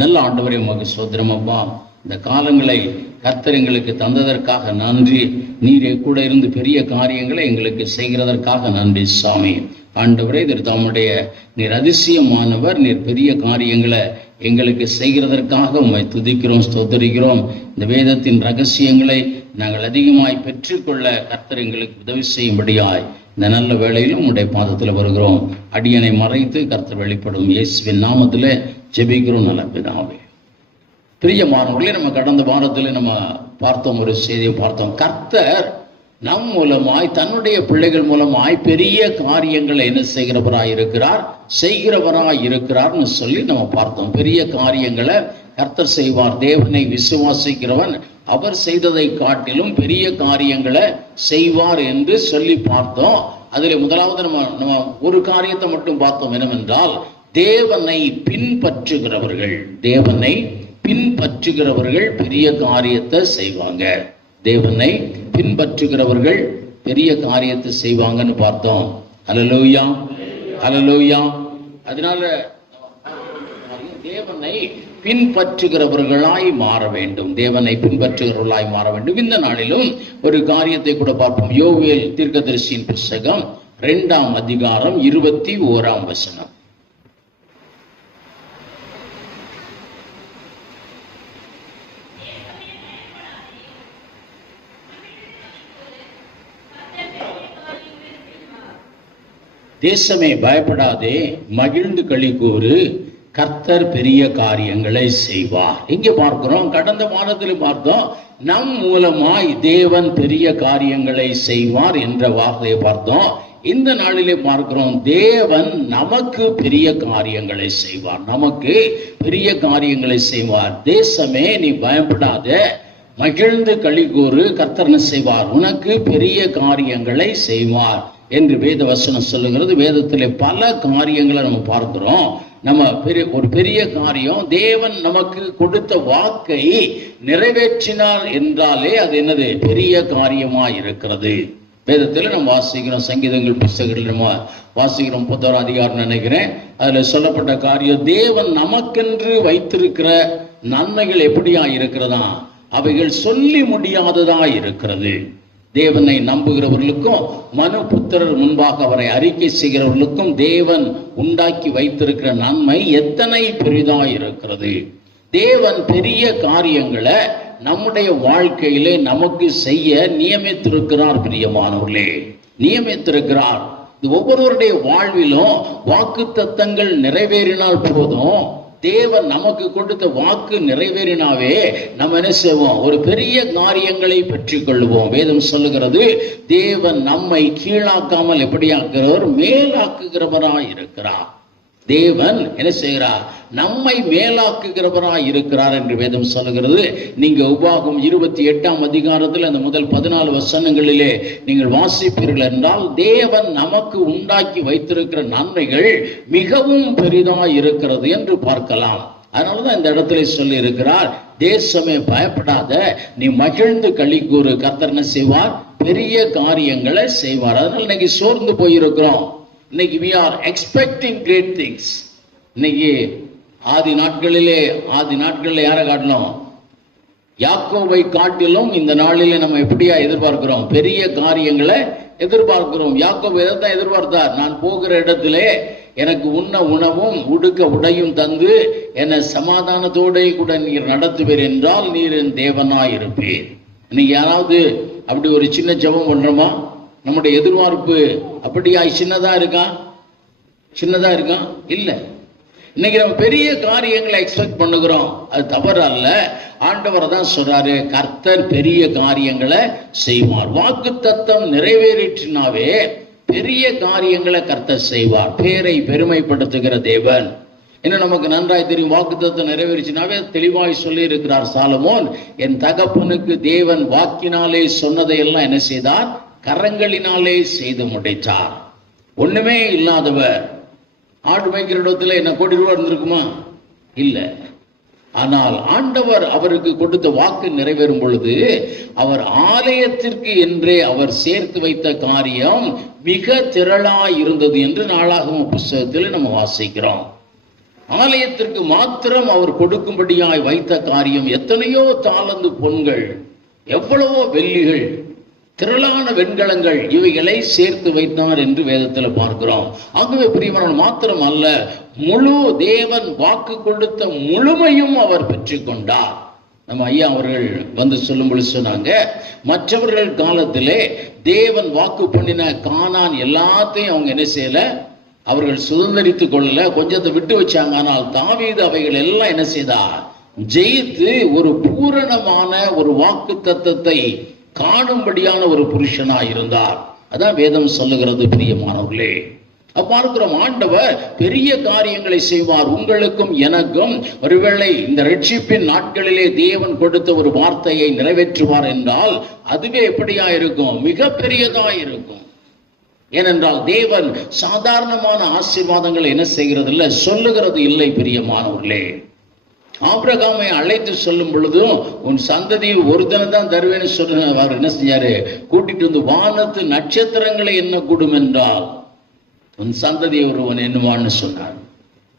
நல்ல ஆண்டவரே, உமக்கு ஸ்தோத்திரம் அப்பா. இந்த காலங்களை கர்த்தர் எங்களுக்கு தந்ததற்காக நன்றி. நீரே கூட இருந்து பெரிய காரியங்களை எங்களுக்கு செய்கிறதற்காக நன்றி சாமி. ஆண்டவரே, தம்முடைய நீர் அதிசயமானவர். நீர் பெரிய காரியங்களை எங்களுக்கு செய்கிறதற்காக உம்மை துதிக்கிறோம், ஸ்தோத்தரிக்கிறோம். இந்த வேதத்தின் ரகசியங்களை நாங்கள் அதிகமாய் பெற்றுக்கொள்ள கர்த்தர் எங்களுக்கு உதவி செய்யும்படியாய் இந்த நல்ல வேளையிலும் உங்களுடைய பாதத்தில் வருகிறோம். அடியனை மறைத்து கர்த்தர் வெளிப்படும் இயேசுவின் நாமத்தில் ஜெபிக்கிறோம் நல்ல பிதாவே. பிரியமானவர்களே, நம்ம கடந்த வாரத்தில் நம்ம பார்த்தோம், ஒரு செய்தியை பார்த்தோம். கர்த்தர் நம் மூலமாய் தன்னுடைய பிள்ளைகள் மூலமாய் பெரிய காரியங்களை என்ன செய்கிறவராய் இருக்கிறார்னு சொல்லி நம்ம பார்த்தோம். பெரிய காரியங்களை கர்த்தர் செய்வார். தேவனை விசுவாசிக்கிறவன் அவர் செய்ததை காட்டிலும் பெரிய காரியங்களை செய்வார் என்று சொல்லி பார்த்தோம். அதில் முதலாவது நம்ம ஒரு காரியத்தை மட்டும் பார்த்தோம். என்னவென்றால், தேவனை பின்பற்றுகிறவர்கள் பெரிய காரியத்தை செய்வாங்க. தேவனை பின்பற்றுகிறவர்கள் பெரிய காரியத்தை செய்வாங்கன்னு பார்த்தோம். அல்லேலூயா, அல்லேலூயா. அதனால தேவனை பின்பற்றுகிறவர்களாய் மாற வேண்டும். தேவனை பின்பற்றுகிறவர்களாய் மாற வேண்டும். இந்த நாளிலும் ஒரு காரியத்தை கூட பார்ப்போம். யோவேல் தீர்க்கதரிசியின் புத்தகம் 2ஆம் அதிகாரம் 21ஆம் வசனம். தேசமே பயப்படாதே, மகிழ்ந்து களி கூறு, கர்த்தர் பெரிய காரியங்களை செய்வார். இங்கே பார்க்கிறோம், கடந்த வாரத்தில் பார்த்தோம், நம் மூலமாய் தேவன் பெரிய காரியங்களை செய்வார் என்ற வார்த்தையை பார்த்தோம். இந்த நாளிலே பார்க்கிறோம், தேவன் நமக்கு பெரிய காரியங்களை செய்வார். நமக்கு பெரிய காரியங்களை செய்வார். தேசமே நீ பயப்படாத, மகிழ்ந்து களி கூறு, கர்த்தர் செய்வார், உனக்கு பெரிய காரியங்களை செய்வார் என்று வேத வசனம் சொல்லுகிறது. வேதத்திலே பல காரியங்களை நம்ம பார்க்கிறோம். நம்ம ஒரு பெரிய காரியம், தேவன் நமக்கு கொடுத்த வாக்கை நிறைவேற்றினார் என்றாலே அது என்னது? பெரிய காரியமா இருக்கிறது. வேதத்தில் நம்ம வாசிக்கிறோம், சங்கீதங்கள் புஸ்தகங்கள் நம்ம வாசிக்கிறோம், 10ஆம் அதிகாரம் நினைக்கிறேன். அதுல சொல்லப்பட்ட காரியம், தேவன் நமக்கென்று வைத்திருக்கிற நன்மைகள் எப்படியா இருக்கிறதா? அவைகள் சொல்லி முடியாததா இருக்கிறது. தேவனை நம்புகிறவர்களுக்கும் மனு புத்திரர் முன்பாக அவரை அறிக்கை செய்கிறவர்களுக்கும் தேவன் உண்டாக்கி வைத்திருக்கிற நன்மை எத்தனை பெரிதா இருக்கிறது. தேவன் பெரிய காரியங்களை நம்முடைய வாழ்க்கையிலே நமக்கு செய்ய நியமித்திருக்கிறார். பிரியமானவர்களே, நியமித்திருக்கிறார். ஒவ்வொருவருடைய வாழ்விலும் வாக்குத்தத்தங்கள் நிறைவேறினால் போதும், தேவன் நமக்கு கொடுத்த வாக்கு நிறைவேறினாவே நம்ம என்ன செய்வோம்? ஒரு பெரிய காரியங்களை பெற்றுக் கொள்வோம். வேதம் சொல்லுகிறது, தேவன் நம்மை கீழாக்காமல் எப்படியாக்குகிறவர்? மேலாக்குகிறவராய் இருக்கிறார். தேவன் என்ன செய்கிறார்? நம்மை மேலாக்குகிறவராய் இருக்கிறார் என்று வேதம் சொல்லுகிறது. நீங்க உபாகம் 28ஆம் அதிகாரத்தில் அந்த முதல் 14 வசனங்களிலே நீங்கள் வாசிப்பீர்கள் என்றால், தேவன் நமக்கு உண்டாக்கி வைத்திருக்கிற நன்மைகள் மிகவும் பெரிதாய் இருக்கிறது என்று பார்க்கலாம். அதனாலதான் இந்த இடத்துல சொல்லி இருக்கிறார், தேசமே பயப்படாத, நீ மகிழ்ந்து களி கூறு, கர்த்தர் என்ன செய்வார்? பெரிய காரியங்களை செய்வார். அதனால இன்னைக்கு சோர்ந்து போயிருக்கிறோம். இன்னைக்கு we are expecting great things. இன்னைக்கு ஆதி நாட்களிலே யாரை காட்டிலும்? யாக்கோபை காட்டிலும் இந்த நாளிலே நம்ம எப்படியா எதிர்பார்க்கிறோம்? பெரிய காரியங்களை எதிர்பார்க்கிறோம். யாக்கோபு எதைத்தான் எதிர்பார்த்தார்? நான் போகிற இடத்திலே எனக்கு உண்ண உணவும் உடுக்க உடையும் தந்து என்னை சமாதானத்தோட கூட நீர் நடத்துவீர் என்றால் நீர் என் தேவனாய் இருப்பீர். இன்னைக்கு யாராவது அப்படி ஒரு சின்ன ஜெபம் பண்றோமா? நம்முடைய எதிர்பார்ப்பு அப்படியா சின்னதா இருக்கா? இல்ல. இன்னைக்கு நம்ம பெரிய காரியங்களை எக்ஸ்பெக்ட் பண்ணுகிறோம். அது தவறு அல்ல. ஆண்டவர் தான் சொல்றாரு, கர்த்தர் பெரிய காரியங்களை செய்வார். வாக்குத்தத்தம் நிறைவேறினாவே பெரிய காரியங்களை கர்த்தர் செய்வார். பேரை பெருமைப்படுத்துகிற தேவன். இன்னும் நமக்கு நன்றாய் தெரியும், வாக்குத்தத்தம் நிறைவேறிச்சுனாவே தெளிவாய் சொல்லி இருக்கிறார் சாலமோன், என் தகப்பனுக்கு தேவன் வாக்கினாலே சொன்னதையெல்லாம் என்ன செய்தார்? கரங்களினாலே செய்து முடித்தார். ஒண்ணுமே இல்லாதவர் ஆடு மேய்க்கிற இடத்துல என்ன கோடி ரூபாய் இருந்திருக்குமா? இல்ல. ஆனால் ஆண்டவர் அவருக்கு கொடுத்த வாக்கு நிறைவேறும் பொழுது அவர் ஆலயத்திற்கு என்றே அவர் சேர்த்து வைத்த காரியம் மிக திரளாய் இருந்தது என்று நாளாகம புஸ்தகத்தில் நம்ம வாசிக்கிறோம். ஆலயத்திற்கு மாத்திரம் அவர் கொடுக்கும்படியாய் வைத்த காரியம் எத்தனையோ தாலந்து பொன்கள், எவ்வளவோ வெள்ளிகள், திரளான வெண்கலங்கள், இவைகளை சேர்த்து வைத்தார் என்று வேதத்தில் பார்க்கிறோம். ஆகவே பிரியமானவர்கள் மாத்திரம் அல்ல, முழு தேவன் வாக்கு கொடுத்த முழுமையும் அவர் பெற்றுக்கொண்டார். நம்ம ஐயா அவர்கள் வந்து சொல்லும் பொழுது சொன்னாங்க, மற்றவர்கள் காலத்திலே தேவன் வாக்கு பண்ணின கானான் எல்லாத்தையும் அவங்க என்ன செய்யல, அவர்கள் சுதந்திரித்துக் கொள்ளல, கொஞ்சத்தை விட்டு வச்சாங்க. ஆனால் தாவீது அவைகள் எல்லாம் என்ன செய்தார், ஜெயித்து ஒரு பூரணமான ஒரு வாக்கு தத்தத்தை காணும்படியான ஒரு புருஷனாய் இருந்தார். அதான் வேதம் சொல்லுகிறது பிரியமானவர்களே. பார்க்கிறோம், ஆண்டவர் பெரிய காரியங்களை செய்வார் உங்களுக்கும் எனக்கும். ஒருவேளை இந்த ரட்சிப்பின் நாட்களிலே தேவன் கொடுத்த ஒரு வார்த்தையை நிறைவேற்றுவார் என்றால் அதுவே எப்படியா இருக்கும், மிக பெரியதா இருக்கும். ஏனென்றால் தேவன் சாதாரணமான ஆசீர்வாதங்களை என்ன செய்கிறது இல்லை, சொல்லுகிறது இல்லை பிரியமானவர்களே. ஆபிரகாமை அழைத்து சொல்லும் பொழுதும் உன் சந்ததி ஒரு தினம் தான் தருவேன்னு சொல்ல அவர் என்ன செஞ்சாரு, கூட்டிட்டு வந்து வானத்து நட்சத்திரங்களை என்ன கூடும் என்றால் உன் சந்ததி ஒருவன் என்னவான்னு சொன்னார்.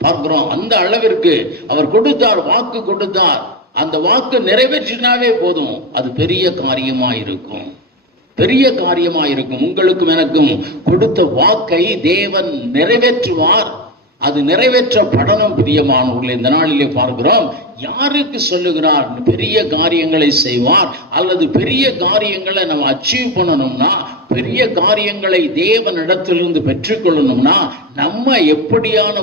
பார்க்கிறோம், அந்த அளவிற்கு அவர் கொடுத்தார், வாக்கு கொடுத்தார். அந்த வாக்கு நிறைவேற்றினாவே போதும், அது பெரிய காரியமா இருக்கும், பெரிய காரியமா இருக்கும். உங்களுக்கும் எனக்கும் கொடுத்த வாக்கை தேவன் நிறைவேற்றுவார். அது நிறைவேற்றப்படணும் பிரியமானவர்களே. இந்த நாளிலே பார்க்கிறோம், யாருக்கு சொல்லுகிறார் பெரிய காரியங்களை செய்வார், அல்லது பெரிய காரியங்களை நம்ம அச்சீவ் பண்ணணும்னா, பெரிய காரியங்களை தேவனிடத்திலிருந்து பெற்றுக்கொள்ளணும்னா நம்ம எப்படியான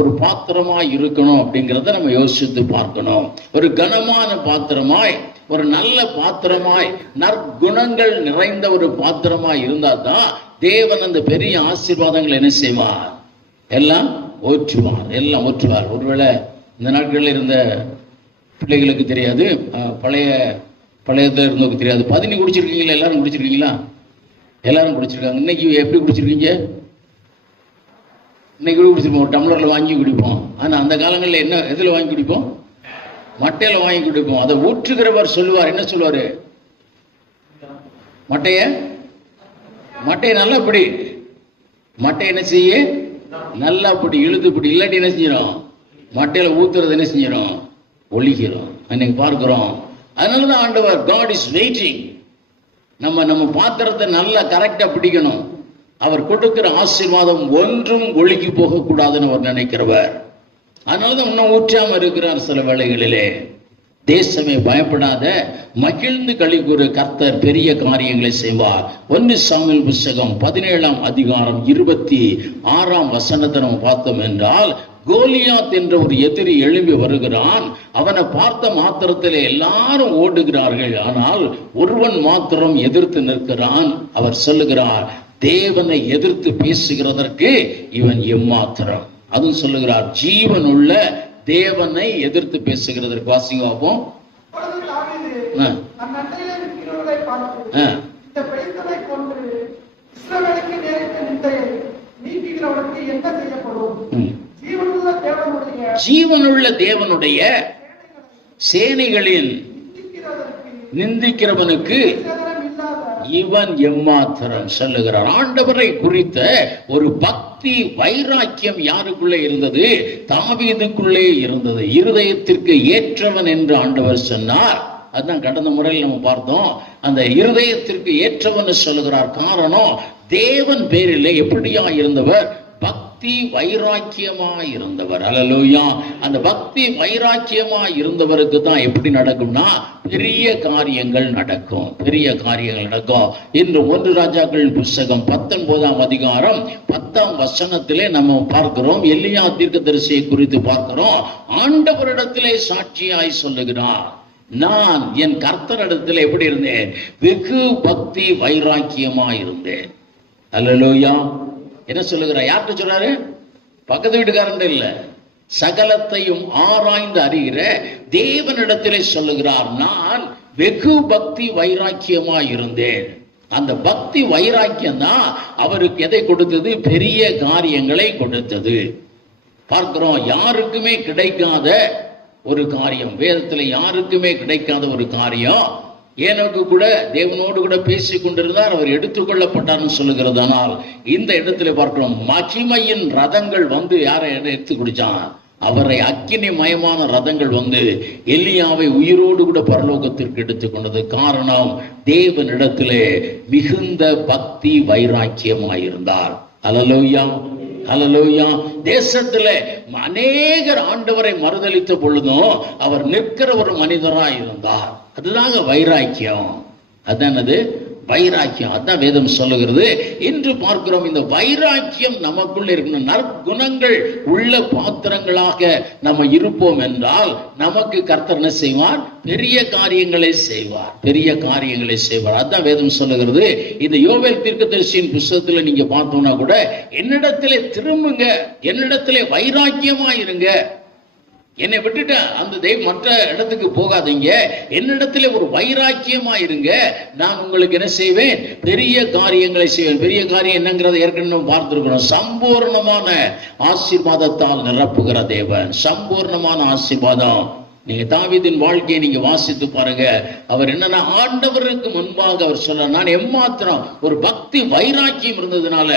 ஒரு பாத்திரமாய் இருக்கணும் அப்படிங்கிறத நம்ம யோசித்து பார்க்கணும். ஒரு கனமான பாத்திரமாய், ஒரு நல்ல பாத்திரமாய், நற்குணங்கள் நிறைந்த ஒரு பாத்திரமாய் இருந்தா தான் தேவன் அந்த பெரிய ஆசீர்வாதங்களை என்ன செய்வார், எல்லாம் ஓற்றுவார், எல்லாம் ஓற்றுவார். ஒருவேளை இந்த நாட்களில் இருந்த பிள்ளைகளுக்கு தெரியாது, பழையத்தில் இருந்தவங்களுக்கு தெரியாது. பதினி குடிச்சிருக்கீங்களா? எல்லாரும் குடிச்சிருக்கீங்களா? எல்லாரும் குடிச்சிருக்காங்க. இன்னைக்கு எப்படி குடிச்சிருக்கீங்க? இன்னைக்கு கூட குடிச்சிருப்போம், ஒரு டம்ளரில் வாங்கி குடிப்போம். ஆனால் அந்த காலங்களில் என்ன எதில் வாங்கி குடிப்போம்? மட்டையில் வாங்கி குடிப்போம். அதை ஊற்றுகிறவர் சொல்லுவார், என்ன சொல்லுவார், மட்டையை நல்லா பிடி, மட்டை என்ன செய்ய நல்லா பிடி, இழுத்து பிடி, இல்லாட்டி என்ன செஞ்சிடும், மட்டையில ஊத்துறது என்ன செஞ்சிடும், ஒழிக்கிறோம். அன்னைக்கு பார்க்கிறோம். அதனாலதான் ஆண்டவர் God is waiting. நம்ம பாத்திரத்தை நல்லா கரெக்டா பிடிக்கணும். அவர் கொடுக்கிற ஆசீர்வாதம் ஒன்றும் ஒழுகி போக கூடாதுன்னு அவர் நினைக்கிறவர். அதனாலதான் இன்னும் ஊற்றாம இருக்கிறார். சில வேளைகளிலே தேசமே பயப்படாத, மகிழ்ந்து களிகூறு, கர்த்தர் பெரிய காரியங்களை செய்வார். 1 சாமுவேல் புத்தகம் 17ஆம் அதிகாரம் 26ஆம் வசனத்தை நம்ம பார்த்தோம் என்றால், கோலியாத் என்ற ஒரு எதிரி எழும்பி வருகிறான். அவனை பார்த்த மாத்திரத்திலே எல்லாரும் ஓடுகிறார்கள். ஆனால் ஒருவன் மாத்திரம் எதிர்த்து நிற்கிறான். அவர் சொல்லுகிறார், தேவனை எதிர்த்து பேசுகிறதற்கு இவன் எம்மாத்திரம். அதுவும் சொல்லுகிறார், ஜீவன் உள்ள தேவனை எதிர்த்து பேசுகிறதற்கு. வாசிங்க பார்ப்போம். ஜீவனுள்ள தேவனுடைய சேனைகளில் நிந்திக்கிறவனுக்கு இவன் எம்மாத்திரம் சொல்லுகிறார். ஆண்டவரை குறித்த ஒரு பக்தி வைராக்கியம் யாருக்குள்ளே இருந்தது? தாவீதுக்குள்ளே இருந்தது. இருதயத்திற்கு ஏற்றவன் என்று ஆண்டவர் சொன்னார். அதுதான் கடந்த முறையில் நம்ம பார்த்தோம். அந்த இருதயத்திற்கு ஏற்றவன் சொல்லுகிறார். காரணம், தேவன் பேரிலே எப்படியா இருந்தவர்? பக்தி வைராக்கியமாய் இருந்தவர். அல்லேலூயா. அந்த பக்தி வைராக்கியமாய் இருந்தவருக்கு தான் எப்படி நடக்கும்னா பெரிய காரியங்கள் நடக்கும், பெரிய காரியங்கள் நடக்கும். இன்று 1 ராஜாக்கள் புத்தகம் 19ஆம் அதிகாரம் 10ஆம் வசனத்திலே நம்ம பார்க்கிறோம். எலியா தீர்க்கதரிசியை குறித்து பார்க்கிறோம். ஆண்டவரிடத்திலே சாட்சியாய் சொல்லுகிறார், நான் என் கர்த்தரிடத்தில் எப்படி இருந்தேன்? வெகு பக்தி வைராக்கியமாய் இருந்தேன். அல்லேலூயா. என்ன சொல்லுகிறார்? யார்கிட்ட சொல்றாரு? பக்கத்து வீட்டுக்காரன் இல்ல, சகலத்தையும் ஆராய்ந்து அறிகிற தேவனிடத்திலே சொல்லுகிறார், நான் வெகு பக்தி வைராக்கியமாய் இருந்தேன். அந்த பக்தி வைராக்கியம் தான் அவருக்கு எதை கொடுத்தது? பெரிய காரியங்களை கொடுத்தது. பார்க்கிறோம், யாருக்குமே கிடைக்காத ஒரு காரியம், வேதத்துல யாருக்குமே கிடைக்காத ஒரு காரியம். ஏனோக்கு கூட தேவனோடு கூட பேசி கொண்டிருந்தார், அவர் எடுத்துக்கொள்ளப்பட்டார்னு சொல்லுகிறதுனால் இந்த இடத்துல பார்க்கிறோம், மகிமையின் ரதங்கள் வந்து யாரை எடுத்து குடிச்சான்? அவரை அக்கினி மயமான ரதங்கள் வந்து எலியாவை உயிரோடு கூட பரலோகத்திற்கு எடுத்துக்கொண்டது காரணம் தேவனிடத்திலே மிகுந்த பக்தி வைராக்கியமாயிருந்தார். அல்லேலூயா, அல்லேலூயா. தேசத்திலே அநேகர் ஆண்டவரை மறுதலித்த பொழுதும் அவர் நிற்கிற ஒரு மனிதராய் இருந்தார். அதுதாங்க வைராக்கியம். அதானது வைராக்கியம். அதான் வேதம் சொல்லுகிறது. இன்று பார்க்கிறோம், இந்த வைராக்கியம் நமக்குள்ள இருக்கணும். நற்குணங்கள் உள்ள பாத்திரங்களாக நம்ம இருப்போம் என்றால் நமக்கு கர்த்தர் என்ன செய்வார்? பெரிய காரியங்களை செய்வார், பெரிய காரியங்களை செய்வார். அதான் வேதம் சொல்லுகிறது. இந்த யோவேல் தீர்க்கதரிசியின் புத்தகத்துல நீங்க பார்த்தோம்னா கூட, என்னிடத்திலே திரும்புங்க, என்னிடத்திலே வைராக்கியமா இருங்க, என்னை விட்டுட்டு அந்த மற்ற இடத்துக்கு போகாதீங்க, என்னிடத்துல ஒரு வைராக்கியமா இருங்க, நான் உங்களுக்கு என்ன செய்வேன்? பெரிய காரியங்களை செய்வேன். பெரிய காரியம் என்னங்கிறத ஏற்கனவே பார்த்திருக்கிறோம். சம்பூர்ணமான ஆசீர்வாதத்தால் நிரப்புகிற தேவன், சம்பூர்ணமான ஆசீர்வாதம். நீங்க தாவீதின் வாழ்க்கையை நீங்க வாசித்து பாருங்க. அவர் என்னன்னா, ஆண்டவருக்கு முன்பாக அவர் சொல்ற, நான் எம்மாத்திரம் ஒரு பக்தி வைராக்கியம் இருந்ததுனால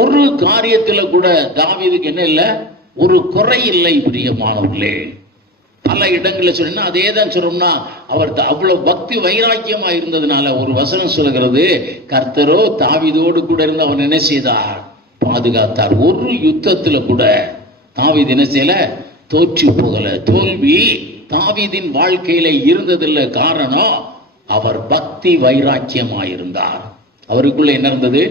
ஒரு காரியத்துல கூட தாவீதுக்கு என்ன இல்லை, ஒரு குறை இல்லை. பிரியமானவர்களே, பல இடங்களில் சொன்னா அதே தான் சொல்றோம்னா, அவர் அவ்வளவு பக்தி வைராக்கியமா இருந்ததுனால ஒரு வசனம் சொல்லுகிறது, கர்த்தரோ தாவீதோடு கூட இருந்து அவன் என்ன செய்தார்? பாதுகாத்தார். ஒரு யுத்தத்துல கூட தாவீது என்ன செய்யல? தோற்று போகல. தோல்வி தாவீதின் வாழ்க்கையில இருந்ததில்லை. காரணம், அவர் பக்தி வைராக்கியமா இருந்தார். அவருக்குள்ள என்ன இருந்தது?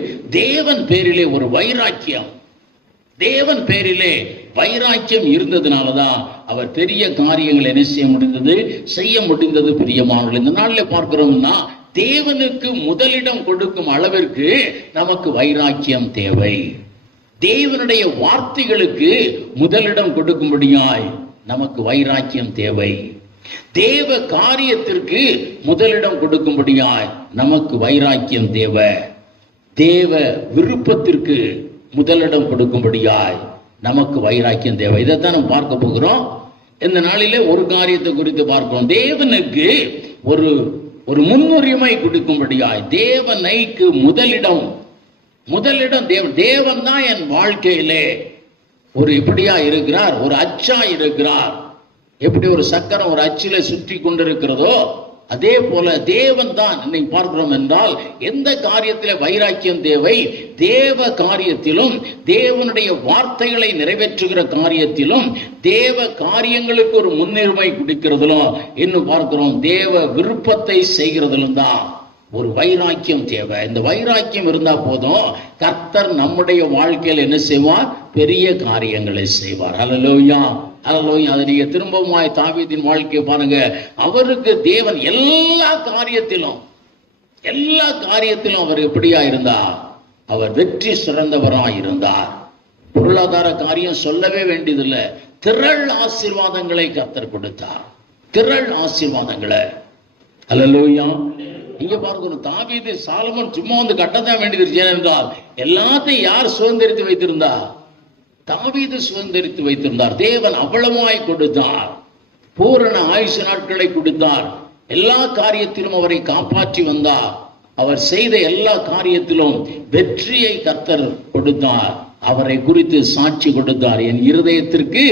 தேவன் பேரிலே ஒரு வைராக்கியம். தேவன் பேரிலே வைராக்கியம் இருந்ததுனாலதான் அவர் பெரிய காரியங்கள் என்ன செய்ய முடிந்தது. பிரியமானவர்களே, இந்த நாளில் பார்க்கிறோம்னா, தேவனுக்கு முதலிடம் கொடுக்கும் அளவிற்கு நமக்கு வைராக்கியம் தேவை. தேவனுடைய வார்த்தைகளுக்கு முதலிடம் கொடுக்கும்படியாய் நமக்கு வைராக்கியம் தேவை. தேவ காரியத்திற்கு முதலிடம் கொடுக்கும்படியாய் நமக்கு வைராக்கியம் தேவை. தேவ விருப்பத்திற்கு முதலிடம் கொடுக்கும்படியாய் நமக்கு வைராக்கியம் தேவை. இதைத்தான் நம்ம பார்க்க போகிறோம். இந்த நாளிலே ஒரு காரியத்தை குறித்து பார்க்கிறோம். தேவனுக்கு ஒரு முன்னுரிமை கொடுக்கும்படியாய், தேவனைக்கு முதலிடம் தேவன் தான் என் வாழ்க்கையிலே ஒரு இப்படியா இருக்கிறார், ஒரு அச்சா இருக்கிறார். எப்படி ஒரு சக்கரம் ஒரு அச்சில சுற்றி கொண்டிருக்கிறதோ அதே போல தேவன் தான் இன்னைக்கு பார்க்கிறோம் என்றால், எந்த காரியத்தில் வைராக்கியம் தேவை? தேவ காரியத்திலும், தேவனுடைய வார்த்தைகளை நிறைவேற்றுகிற காரியத்திலும், தேவ காரியங்களுக்கு ஒரு முன்னுரிமை கொடுக்கிறதிலும், இன்னும் பார்க்கிறோம் தேவ விருப்பத்தை செய்கிறதிலும் தான் ஒரு வைராக்கியம் தேவை. இந்த வைராக்கியம் இருந்தா போதும், கர்த்தர் நம்முடைய வாழ்க்கையில் என்ன செய்வார்? பெரிய காரியங்களை செய்வார். அல்லேலூயா, அல்லேலூயா. அதை நீங்க திரும்பவும் தாவீதின் வாழ்க்கையை பாருங்க. அவருக்கு தேவன் எல்லா காரியத்திலும் அவர் எப்படியா இருந்தார்? அவர் வெற்றி சிறந்தவராய் இருந்தார். பொருளாதார காரியம் சொல்லவே வேண்டியதில்லை. திரள் ஆசீர்வாதங்களை கர்த்தர் கொடுத்தார், திரள் ஆசீர்வாதங்களை. அல்லேலூயா. இங்க பாருங்க, தாவீது சாலமோன் சும்மா வந்து கட்டத்தான் வேண்டியது. ஏனென்றால் எல்லாத்தையும் யார் சுதந்திரித்து வைத்திருந்தா? தாவீது சுதந்திரித்து வைத்திருந்தார். தேவன் அவ்வளவாய் கொடுத்தார், பூரண ஆயுசு நாட்களை கொடுத்தார். எல்லா காரியத்திலும் அவரை காப்பாற்றி வந்தார். அவர் செய்த எல்லா காரியத்திலும் வெற்றியை கர்த்தர் கொடுத்தார். அவரை குறித்து சாட்சி கொடுத்தார், என் இருதயத்திற்கு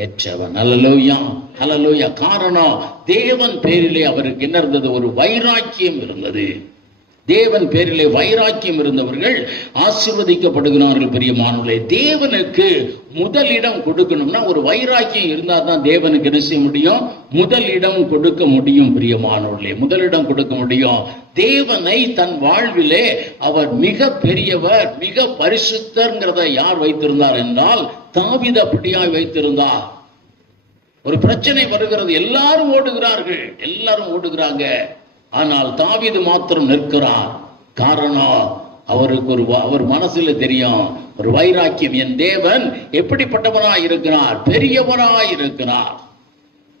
ஏற்றவன். அல்லேலூயா, அல்லேலூயா. காரணம், தேவன் பேரிலே அவருக்கு என்ன இருந்தது? ஒரு வைராக்கியம் இருந்தது. தேவன் பேரிலே வைராக்கியம் இருந்தவர்கள் ஆசீர்வதிக்கப்படுகிறார்கள். பிரியமானவர்களே, தேவனுக்கு முதலிடம் கொடுக்கணும்னா ஒரு வைராக்கியம் இருந்தால் தான் தேவனுக்கு என்ன செய்ய முடியும்? முதலிடம் கொடுக்க முடியும். பிரியமானவர்களே, முதலிடம் கொடுக்க முடியும். தேவனை தன் வாழ்விலே அவர் மிக பெரியவர், மிக பரிசுத்தர்ங்கிறத யார் வைத்திருந்தார் என்றால் தாவீது அப்படியாய் வைத்திருந்தார். ஒரு பிரச்சனை வருகிறது, எல்லாரும் ஓடுகிறாங்க. ஆனால் தாவீது மாத்திரம் நிற்கிறார். காரணம், அவருக்கு அவர் மனசுல தெரியும் ஒரு வைராக்கியம். என் தேவன் எப்படிப்பட்டவராய் இருக்கிறார்? பெரியவராய் இருக்கிறார்.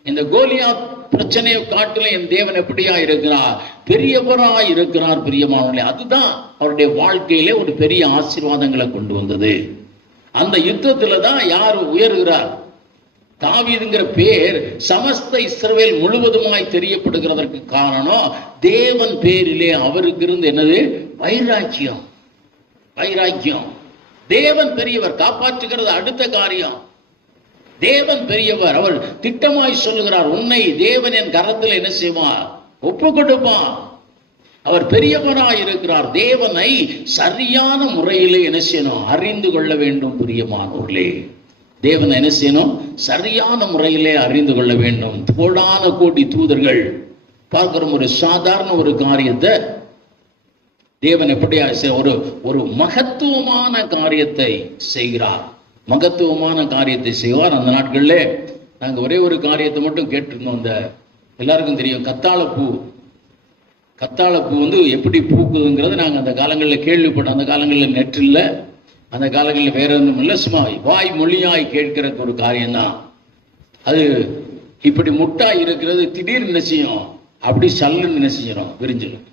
இந்த கோலியாத் பிரச்சனையை காட்டிலும் என் தேவன் எப்படியா இருக்கிறார்? பெரியவராய் இருக்கிறார். பிரியமானவர்களே, அதுதான் அவருடைய வாழ்க்கையிலே ஒரு பெரிய ஆசீர்வாதங்களை கொண்டு வந்தது. அந்த யுத்தத்துல தான் யார் உயர்கிறார்? தாவீதுங்கிற பேர் சமஸ்த இஸ்ரவேல் முழுவதுமாய் தெரியப்படுகிறதற்கு காரணம், தேவன் பேரிலே அவருக்கு இருந்து என்னது? வைராக்கியம். தேவன் பெரியவர், காப்பாற்றுகிறது அடுத்த காரியம். தேவன் பெரியவர். அவர் திட்டமாய் சொல்லுகிறார், உன்னை தேவன் என் கரத்தில் என்ன செய்வார்? ஒப்பு கொடுப்பான். அவர் பெரியவராய் இருக்கிறார். தேவனை சரியான முறையிலே என்ன செய்யணும்? அறிந்து கொள்ள வேண்டும். பிரியமானவர்களே, தேவனை என்ன செய்யணும்? சரியான முறையிலே அறிந்து கொள்ள வேண்டும். கோடான கோடி தூதர்கள் பார்க்கிறோம். ஒரு சாதாரண ஒரு காரியத்தை தேவன் எப்படியா ஒரு மகத்துவமான காரியத்தை செய்கிறார். மகத்துவமான காரியத்தை செய்வார். அந்த நாட்களில் நாங்கள் ஒரே ஒரு காரியத்தை மட்டும் கேட்டிருந்தோம். இந்த எல்லாருக்கும் தெரியும், கத்தாழப்பூ. கத்தாழப்பூ எப்படி பூக்குதுங்கிறது நாங்கள் அந்த காலங்களில் கேள்விப்பட்டோம். அந்த காலங்களில் நெட் இல்லை, அந்த காலங்களில் வேற ஒன்றும் இல்லை. சும்மா வாய் மொழியாய் கேட்கிற ஒரு காரியம்தான் அது. இப்படி முட்டாய் இருக்கிறது திடீர்னு என்ன செய்யும்? அப்படி சல்லுன்னு என்ன செஞ்சிடும்? விரிஞ்சிடும்.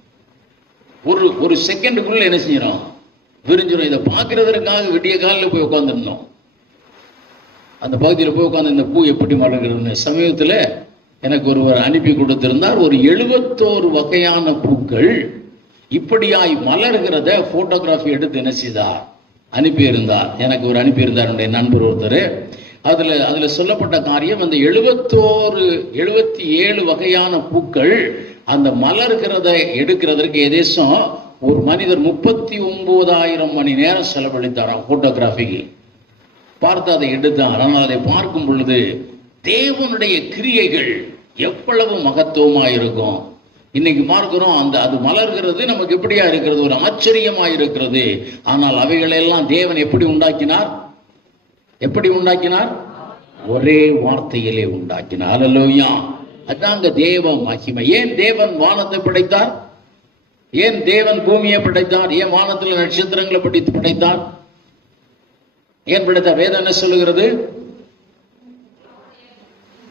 ஒரு செகண்டுக்குள்ள என்ன செஞ்சிடும்? விரிஞ்சிடும். இதை பார்க்கறதற்காக விடிய காலில் போய் உட்காந்துருந்தோம். அந்த பகுதியில் போய் உட்காந்து இந்த பூ எப்படி மலர்கிறதுன்னு சமீபத்தில் எனக்கு ஒருவர் அனுப்பி கொடுத்திருந்தார். ஒரு 71 வகையான பூக்கள் இப்படியாய் மலர்கிறத போட்டோகிராஃபி எடுத்து என்ன செய்தார்? அனுப்பியிருந்தார். எனக்கு ஒரு அனுப்பியிருந்தார் என்னுடைய நண்பர் ஒருத்தர். அதுல சொல்லப்பட்ட காரியம், அந்த 77 வகையான பூக்கள் அந்த மலர்கிறத எடுக்கிறதற்கு ஏதேசம் ஒரு மனிதர் 39,000 மணி நேரம் செலவழித்தாராம் போட்டோகிராஃபிக்கு. பார்த்து அதை எடுத்தார். ஆனால் அதை பார்க்கும் பொழுது தேவனுடைய கிரியைகள் எவ்வளவு மகத்துவமா இருக்கும். இன்னைக்கு பார்க்கிறோம், அது மலர்கிறது நமக்கு எப்படியா இருக்கிறது? ஒரு ஆச்சரியமா இருக்கிறது. ஆனால் அவைகளெல்லாம் தேவன் எப்படி உண்டாக்கினார்? எப்படி உண்டாக்கினார்? ஒரே வார்த்தையிலே உண்டாக்கினார். அல்லேலூயா. அதாங்க தேவ மகிமை. ஏன் தேவன் வானத்தை படைத்தார்? ஏன் தேவன் பூமியை படைத்தார்? ஏன் வானத்தில் நட்சத்திரங்களை படைத்தார்? ஏன் படைத்தார்? வேதம் என்ன சொல்லுகிறது?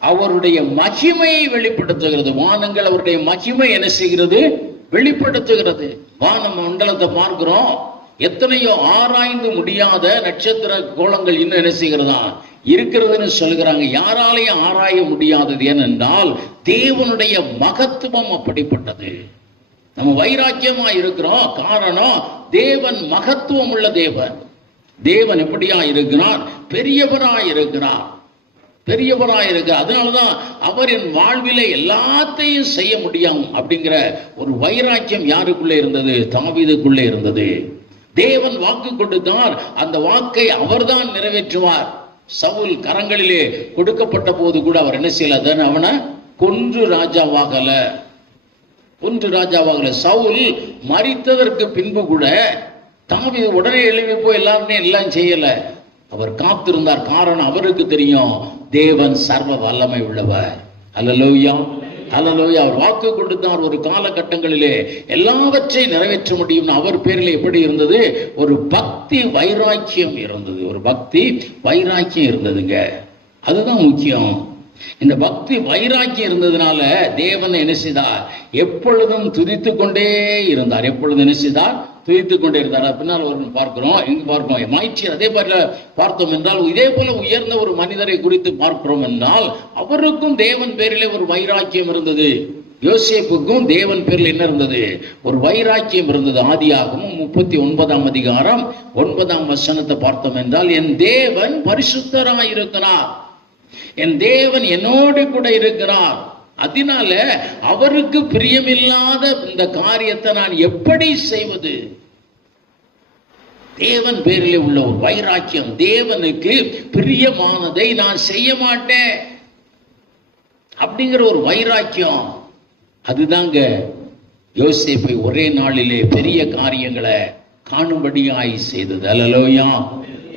அவருடைய மகிமையை வெளிப்படுத்துகிறது. வானங்கள் அவருடைய மகிமை என்ன செய்கிறது? வெளிப்படுத்துகிறது. வான மண்டலத்தை பார்க்கிறோம், எத்தனையோ ஆராய்ந்து முடியாத நட்சத்திர கோலங்கள் இன்னும் என்ன செய்கிறதா? இருக்கிறதுன்னு சொல்லுகிறாங்க. யாராலையும் ஆராய முடியாதது. ஏனென்றால் தேவனுடைய மகத்துவம் அப்படிப்பட்டது. நம்ம வைராக்கியமா இருக்கிறோம், காரணம் தேவன் மகத்துவம் உள்ள தேவன். தேவன் எப்படியா இருக்கிறார்? பெரியவராய் இருக்கிறார். பெரியவராய் இருக்கிறார். அதனாலதான் அவர் என் வாழ்விலே எல்லாத்தையும் செய்ய முடியும் அப்படிங்கிற ஒரு வைராக்கியம் யாருக்குள்ளே இருந்தது? தாவீதுக்குள்ளே இருந்தது. தேவன் வாக்கு கொடுத்தார், அந்த வாக்கை அவர்தான் நிறைவேற்றுவார். சவுல் கரங்களிலே கொடுக்கப்பட்ட போது கூட அவர் என்ன செய்யல? அவனை கொன்று ராஜாவாகல. சவுல் மரித்ததற்கு பின்பு கூட தாவீது உடனே எழுப்பி போய் எல்லாருமே எல்லாம் செய்யல. அவர் காத்திருந்தார். காரணம் அவருக்கு தெரியும், தேவன் சர்வ வல்லமை உள்ளவர். அல்லேலூயா, அல்லேலூயா. அவர் வாக்கு கொடுத்தார். ஒரு காலகட்டங்களிலே எல்லாவற்றையும் நிறைவேற்ற முடியும். அவர் பேரில் எப்படி இருந்தது? ஒரு பக்தி வைராக்கியம் இருந்தது. ஒரு பக்தி வைராக்கியம் இருந்ததுங்க. அதுதான் முக்கியம். இந்த பக்தி வைராக்கியம் இருந்ததுனால தேவன் என்ன செய்தார்? எப்பொழுதும் துதித்து கொண்டே இருந்தார். எப்பொழுதும் என்ன செய்தார்? துதித்துக் கொண்டே இருந்தார். பின்னால் ஒரு பார்க்கிறோம், எங்க பார்க்கிறோம்? மாய்ச்சி அதே போல பார்த்தோம் என்றால், இதே போல உயர்ந்த ஒரு மனிதரை குறித்து பார்க்கிறோம் என்றால், அவருக்கும் தேவன் பேரிலே ஒரு வைராக்கியம் இருந்தது. யோசேப்புக்கும் தேவன் பேரில் என்ன இருந்தது? ஒரு வைராக்கியம் இருந்தது. ஆதியாகமம் 39ஆம் அதிகாரம் 9ஆம் வசனத்தை பார்த்தோம் என்றால், என் தேவன் பரிசுத்தராய் இருக்கிறார், என் தேவன் என்னோடு கூட இருக்கிறார், அதனால அவருக்கு பிரியமில்லாத இந்த காரியத்தை நான் எப்படி செய்வது? தேவன் பேரிலே உள்ள ஒரு வைராக்கியம். தேவனுக்கு பிரியமானதை நான் செய்ய மாட்டேன் அப்படிங்கிற ஒரு வைராக்கியம். அதுதாங்க யோசேப்பை ஒரே நாளிலே பெரிய காரியங்களை காணும்படியாய் செய்தது. அல்லேலூயா.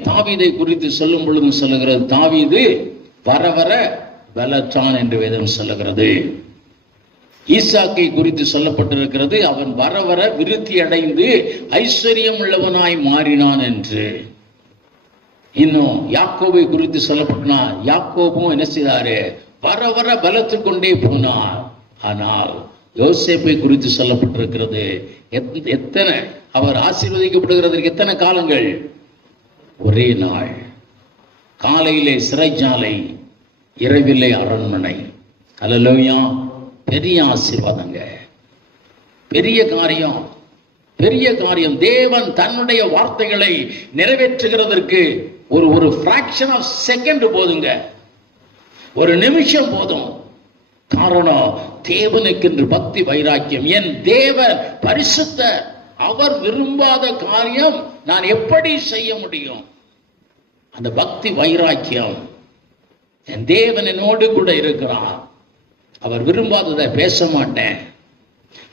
தாவீதை குறித்து சொல்லும் பொழுது சொல்லுகிறது, தாவீது வர வர பலத்தான் என்று வேதம் சொல்லுகிறது. ஈசாக்கை குறித்து சொல்லப்பட்டிருக்கிறது, அவன் வர வர விருத்தி அடைந்து ஐஸ்வர்யம் உள்ளவனாய் மாறினான் என்று. இன்னும் யாக்கோபை குறித்து சொல்லப்பட்டனா, யாக்கோபும் என்ன செய்தாரு? வர வர பலத்து கொண்டே போனார். ஆனால் யோசேப்பை குறித்து சொல்லப்பட்டிருக்கிறது, எத்தனை அவர் ஆசீர்வதிக்கப்படுகிறதற்கு எத்தனை காலங்கள்? ஒரே நாள். காலையிலே சிறைச்சாலை, இரவிலே அரண்மனை. அல்லேலூயா. பெரிய ஆசீர்வாதங்க, பெரிய காரியம், பெரிய காரியம். தேவன் தன்னுடைய வார்த்தைகளை நிறைவேற்றுகிறதற்கு ஒரு ஃபிராக்ஷன் ஆஃப் செகண்ட் போதுங்க. ஒரு நிமிஷம் போதும். காரணம், தேவனுக்கென்று பக்தி வைராக்கியம். என் தேவன் பரிசுத்தர், அவர் விரும்பாத காரியம் நான் எப்படி செய்ய முடியும்? அந்த பக்தி வைராக்கியம். என் தேவன் என்னோடு கூட இருக்கிறார், அவர் விரும்பாததை பேச மாட்டேன்,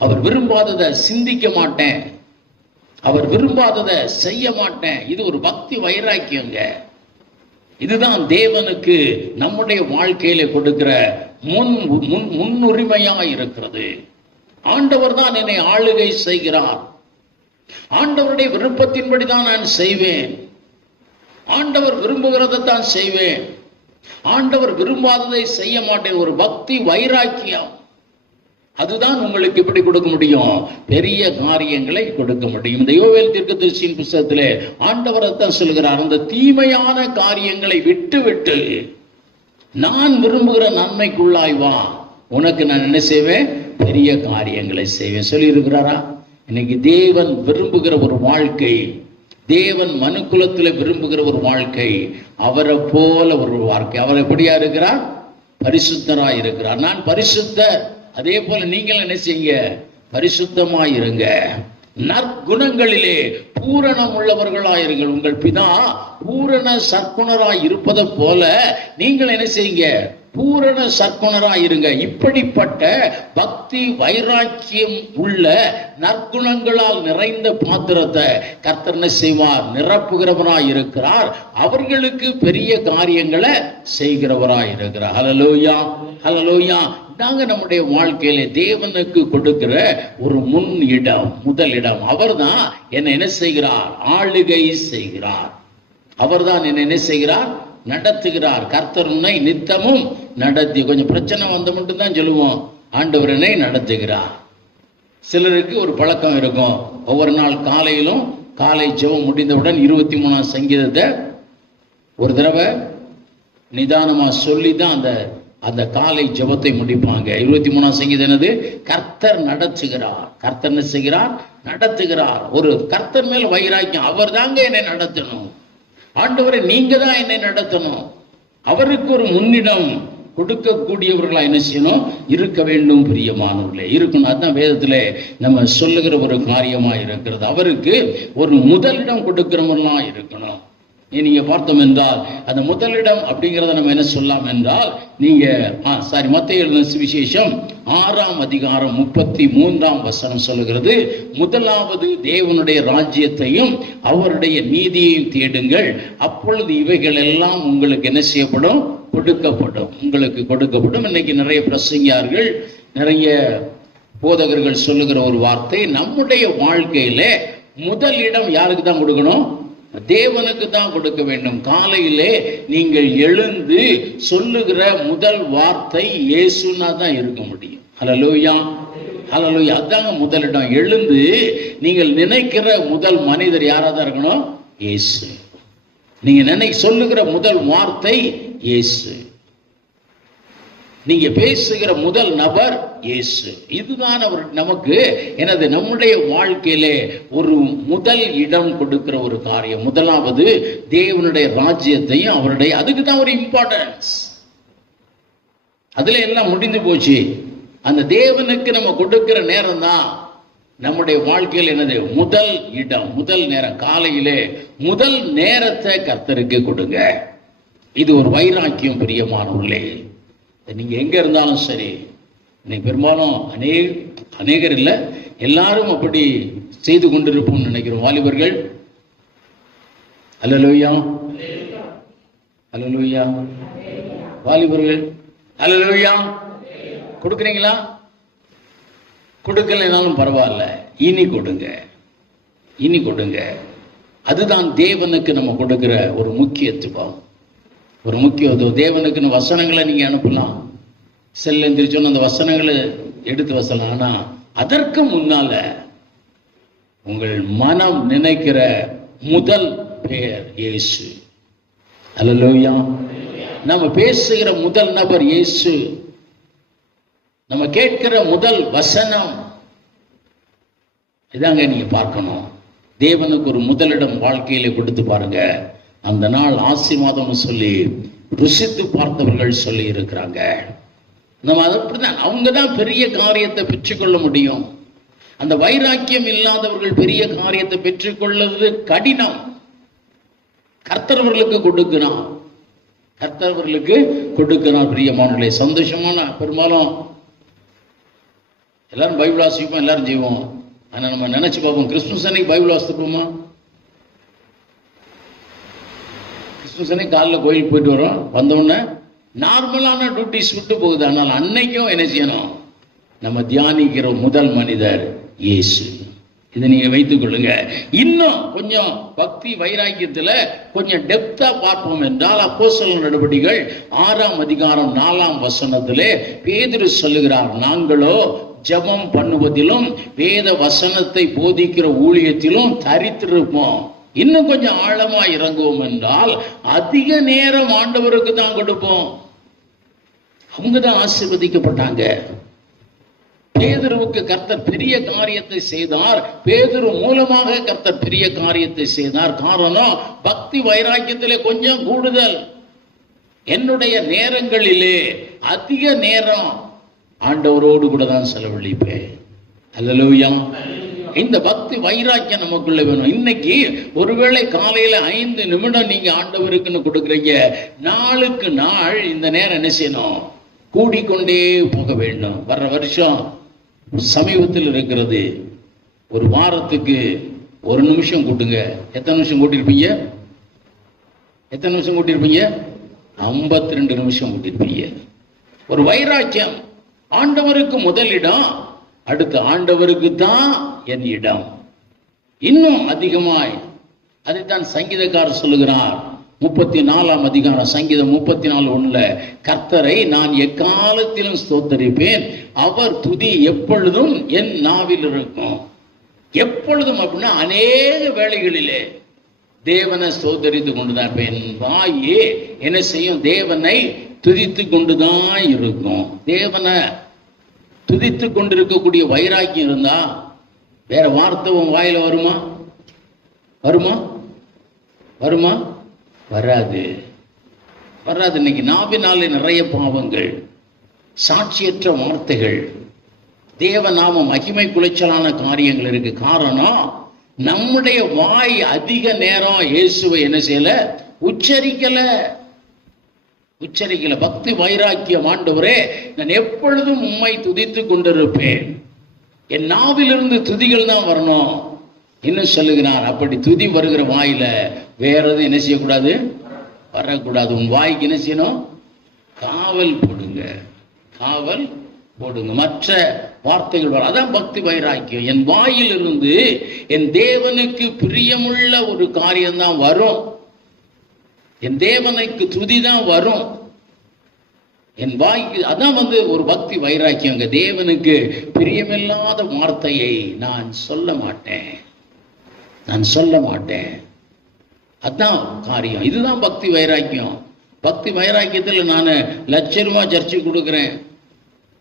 அவர் விரும்பாததை சிந்திக்க மாட்டேன், அவர் விரும்பாததை செய்ய மாட்டேன். இது ஒரு பக்தி வைராக்கியங்க. இதுதான் தேவனுக்கு நம்முடைய வாழ்க்கையில கொடுக்கிற முன்னுரிமையா இருக்கிறது. ஆண்டவர் தான் என்னை ஆளுகை செய்கிறார், ஆண்டவருடைய விருப்பத்தின்படி தான் நான் செய்வேன், ஆண்டவர் விரும்புகிறதை தான் செய்வேன், ஆண்டவர் விரும்பாததை செய்ய மாட்டேன். ஒரு பக்தி வைராக்கியம். அதுதான் உங்களுக்கு எப்படி கொடுக்க முடியும்? பெரிய காரியங்களை கொடுக்க முடியும். இந்த யோவேல் தீர்க்கதரிசியின் புத்தகத்திலே ஆண்டவரைத்தான் சொல்கிறார், அந்த தீமையான காரியங்களை விட்டு விட்டு நான் விரும்புகிற நன்மைக்குள்ளாய் வா, உனக்கு நான் என்ன செய்வேன்? பெரிய காரியங்களை செய்வேன் சொல்லி இருக்கிறாரா? இன்னைக்கு தேவன் விரும்புகிற ஒரு வாழ்க்கை, தேவன் மனுக்குலத்தில் விரும்புகிற ஒரு வாழ்க்கை, அவரை போல ஒரு வாழ்க்கை. அவர் எப்படியா இருக்கிறார்? பரிசுத்தராய் இருக்கிறார். நான் பரிசுத்தர், அதே போல நீங்கள் என்ன செய்யுங்க? பரிசுத்தமாய் இருங்க. நற்குணங்களிலே பூரணம் உள்ளவர்களாயிருங்கள். உங்கள் பிதா பூரண சற்குணராய் இருப்பதை போல நீங்கள் என்ன செய்யுங்க? பூரண சற்குணராய் இருங்க. இப்படிப்பட்ட பக்தி வைராக்கியம் உள்ள நற்குணங்களால் நிறைந்த பாத்திரத்தை கர்த்தர் என்ன செய்வார்? நிரப்புகிறவராய் இருக்கிறார். அவர்களுக்கு பெரிய காரியங்களை செய்கிறவராய் இருக்கிறார். ஹல்லேலூயா, ஹல்லேலூயா. நாங்க நம்முடைய வாழ்க்கையில தேவனுக்கு கொடுக்கிற ஒரு முன் இடம், முதல் இடம். அவர்தான் என்னை என்ன செய்கிறார்? ஆளுகை செய்கிறார். அவர்தான் என்னை என்ன செய்கிறார்? நடத்துகிறார். கர்த்தர் உன்னை நித்தமும் நடத்தி. கொஞ்சம் பிரச்சனை வந்த மட்டும் தான் சொல்லுவோம், ஆண்டவர் என்னை நடத்துகிறார். சிலருக்கு ஒரு பழக்கம் இருக்கும், ஒவ்வொரு நாள் காலையிலும் காலை ஜெபம் முடிந்தவுடன் 23ஆம் சங்கீதத்தை ஒரு தடவை நிதானமா சொல்லி தான் அந்த காலை ஜெபத்தை முடிப்பாங்க. 23ஆம் சங்கீதம் என்னது? கர்த்தர் நடத்துகிறார். கர்த்தர் என்ன செய்கிறார்? நடத்துகிறார். ஒரு கர்த்தர் மேல் வைராக்கியம். அவர் தாங்க என்னை நடத்தணும். ஆண்டவரை நீங்க தான் என்னை நடத்தணும். அவருக்கு ஒரு முன்னிடம் கொடுக்கக்கூடியவர்களா என்ன செய்யணும்? இருக்க வேண்டும். பிரியமானவர்களே, இருக்கணும். அதுதான் வேதத்திலே நம்ம சொல்லுகிற ஒரு காரியமா இருக்கிறது. அவருக்கு ஒரு முதலிடம் கொடுக்கிறவர்களா இருக்கணும். நீங்க பார்த்தோம் என்றால் அந்த முதலிடம் அப்படிங்கிறத நம்ம என்ன சொல்லலாம் என்றால், நீங்க மத்தேயு எழுதின சுவிசேஷம் 6ஆம் அதிகாரம் 33ஆம் வசனம் சொல்லுகிறது, முதலாவது தேவனுடைய ராஜ்யத்தையும் அவருடைய நீதியையும் தேடுங்கள், அப்பொழுது இவைகள் எல்லாம் உங்களுக்கு என்ன செய்யப்படும்? கொடுக்கப்படும். உங்களுக்கு கொடுக்கப்படும். இன்னைக்கு நிறைய பிரசங்கியார்கள், நிறைய போதகர்கள் சொல்லுகிற ஒரு வார்த்தை, நம்முடைய வாழ்க்கையில முதல் இடம் யாருக்கு தான் கொடுக்கணும்? தேவனுக்கு தான் கொடுக்க வேண்டும். காலையிலே நீங்கள் எழுந்து சொல்லுகிற முதல் வார்த்தை இயேசுனா தான் இருக்க முடியும். ஹல்லேலூயா, ஹல்லேலூயா. அதாங்க முதலிடம். எழுந்து நீங்கள் நினைக்கிற முதல் மனிதர் யாரா தான் இருக்கணும்? இயேசு. நீங்க சொல்லுகிற முதல் வார்த்தை இயேசு. நீங்க பேசுகிற முதல் நபர் இயேசு. இதுதான் அவர் நமக்கு எனது நம்முடைய வாழ்க்கையிலே ஒரு முதல் இடம் கொடுக்கிற ஒரு காரியம். முதலாவது தேவனுடைய ராஜ்யத்தையும் அவருடைய, அதுக்கு தான் ஒரு இம்பார்ட்டன்ஸ். அதுல எல்லாம் முடிந்து போச்சு. அந்த தேவனுக்கு நம்ம கொடுக்கிற நேரம் தான் நம்முடைய வாழ்க்கையில் என்னது? முதல் இடம், முதல் நேரம். காலையிலே முதல் நேரத்தை கர்த்தருக்கு கொடுங்க. இது ஒரு வைராக்கியம். பிரியமானவர்களே, நீங்க எங்க இருந்தாலும் சரி, இன்னைக்கு பெரும்பாலும் அநேகர் இல்லை, எல்லாரும் அப்படி செய்து கொண்டிருப்போம்னு நினைக்கிறோம். வாலிபர்கள், அல்லேலூயா, அல்லேலூயா. வாலிபர்கள், அல்லேலூயா. கொடுக்குறீங்களா? கொடுக்கலைனாலும் பரவாயில்ல, இனி கொடுங்க, இனி கொடுங்க. அதுதான் தேவனுக்கு நம்ம கொடுக்கிற ஒரு முக்கியத்துவம். ஒரு முக்கியத்துவம். தேவனுக்கு வசனங்களை நீங்க அனுப்பலாம், செல்ல எந்திரிச்சோன்னு அந்த வசனங்களை எடுத்து வசலாம். ஆனா அதற்கு முன்னால உங்கள் மனம் நினைக்கிற முதல் பெயர் இயேசு. அல்லேலூயா. நம்ம பேசுகிற முதல் நபர் இயேசு. நம்ம கேட்கிற முதல் வசனம் இதாங்க நீங்க பார்க்கணும். தேவனுக்கு ஒரு முதலிடம் வாழ்க்கையில கொடுத்து பாருங்க. அந்த நாள் ஆசீர்வாதம்னு சொல்லி ருசித்து பார்த்தவர்கள் சொல்லி இருக்கிறாங்க. நம்ம அப்படிதான், அவங்க தான் பெரிய காரியத்தை பெற்றுக்கொள்ள முடியும். அந்த வைராக்கியம் இல்லாதவர்கள் பெரிய காரியத்தை பெற்றுக்கொள்வது கடினம். கர்த்தரவர்களுக்கு கொடுக்கணும், கர்த்தரவர்களுக்கு கொடுக்கணும். பிரியமானவர்களே, சந்தோஷமான பெரும்பாலும் எல்லாரும் பைபிள் வாசிப்போம், எல்லாரும் செய்வோம். ஆனா நம்ம நினைச்சு பார்ப்போம், கிறிஸ்துமஸ் அன்னைக்கு பைபிள் வாசிப்போமா? கிறிஸ்துமஸ் அன்னைக்கு காலைல கோயிலுக்கு போயிட்டு வரோம், வந்தோடனே நார்மலான டியூட்டிஸ் விட்டு போகுது. ஆனால் அன்னைக்கும் என்ன செய்யணும்? நம்ம தியானிக்கிற முதல் மனிதர் இயேசு. இதை நீங்க வைத்துக் கொள்ளுங்க. இன்னும் கொஞ்சம் பக்தி வைராக்கியத்துல கொஞ்சம் டெப்தா பார்ப்போம் என்றால், அப்போஸ்தலர் நடவடிக்கைகள் 6ஆம் அதிகாரம் 4ஆம் வசனத்திலே பேதுரு சொல்லுகிறார், நாங்களோ ஜெபம் பண்ணுவதிலும் வேத வசனத்தை போதிக்கிற ஊழியத்திலும் தரித்திருப்போம். இன்னும் கொஞ்சம் ஆழமா இறங்குவோம் என்றால் அதிக நேரம் ஆண்டவருக்கு தான் கொடுப்போம். அவங்க தான் ஆசீர்வதிக்கப்பட்டாங்க. பேதுருவுக்கு கர்த்தர் பெரிய காரியத்தை செய்தார். பேதுரு மூலமாக கர்த்தர் பெரிய காரியத்தை செய்தார். காரணம், பக்தி வைராக்கியத்திலே கொஞ்சம் கூடுதல். என்னுடைய நேரங்களிலே அதிக நேரம் ஆண்டவரோடு கூட தான் செலவழிப்பேன். அல்லேலூயா. இந்த பக்தி வைராக்கியம் நமக்குள்ள வேணும். இன்னைக்கு ஒருவேளை காலையில 5 நிமிடம் நீங்க ஆண்டவருக்குன்னு கொடுக்குறீங்க, நாளுக்கு நாள் இந்த நேரம் என்ன செய்யணும்? கூடிக்கொண்டே போக வேண்டும். வர்ற வருஷம் சமீபத்தில் இருக்கிறது. ஒரு வாரத்துக்கு 1 நிமிஷம் கூட்டுங்க. எத்தனை நிமிஷம் கூட்டியிருப்பீங்க? எத்தனை நிமிஷம் கூட்டியிருப்பீங்க? 52 நிமிஷம் கூட்டியிருப்பீங்க. ஒரு வைராக்கியம். ஆண்டவருக்கு முதலிடம், அடுத்து ஆண்டவருக்கு தான் என் இடம். இன்னும் அதிகமாய், அதைத்தான் சங்கீதக்காரர் சொல்லுகிறார். 34ஆம் அதிகாரம் சங்கீதம் 34:1, கர்த்தரை நான் எக்காலத்திலும் ஸ்தோத்தரிப்பேன், அவர் துதி எப்பொழுதும் என் நாவில் இருக்கும். எப்பொழுதும் அப்படின்னா அநேக வேளைகளிலே தேவனை ஸ்தோத்தரித்து கொண்டுதான் இருப்பேன். என் வாயே என்ன செய்யும்? தேவனை துதித்து கொண்டுதான் இருக்கும். தேவனை துதித்து கொண்டிருக்கக்கூடிய வைராக்கியம் இருந்தா வேற வார்த்தை உன் வாயில வருமா? வருமா? வருமா? வராது, வராது. இன்னைக்கு நாவினாலே நிறைய பாவங்கள், சாட்சியற்ற வார்த்தைகள், தேவநாம மகிமை குலைச்சலான காரியங்கள் இருக்கு. காரணம், நம்முடைய வாய் அதிக நேரம் இயேசுவை என்ன செய்யல? உச்சரிக்கல. பக்தி வைராக்கியம். ஆண்டவரே, நான் எப்பொழுதும் உம்மை துதித்து கொண்டிருப்பேன். என் நாவிலிருந்து துதிகள் தான் வரணும். இன்னும் சொல்லுகிறார், அப்படி துதி வருகிற வாயில வேற எதுவும் என்ன செய்யக்கூடாது? வரக்கூடாது. உன் வாய்க்கு என்ன செய்யணும்? காவல் போடுங்க, காவல் போடுங்க. மற்ற வார்த்தைகள் வர, அதான் பக்தி வைராக்கியம். என் வாயிலிருந்து என் தேவனுக்கு பிரியமுள்ள ஒரு காரியம்தான் வரும். என் தேவனுக்கு துதி தான் வரும். என் வாய்க்கு அதான் ஒரு பக்தி வைராக்கியம். தேவனுக்கு பிரியமில்லாத வார்த்தையை நான் சொல்ல மாட்டேன், நான் சொல்ல மாட்டேன். அதான் காரியம். இதுதான் பக்தி வைராக்கியம். பக்தி வைராக்கியத்தில் நான் லட்சமா சர்ச்சை கொடுக்குறேன்,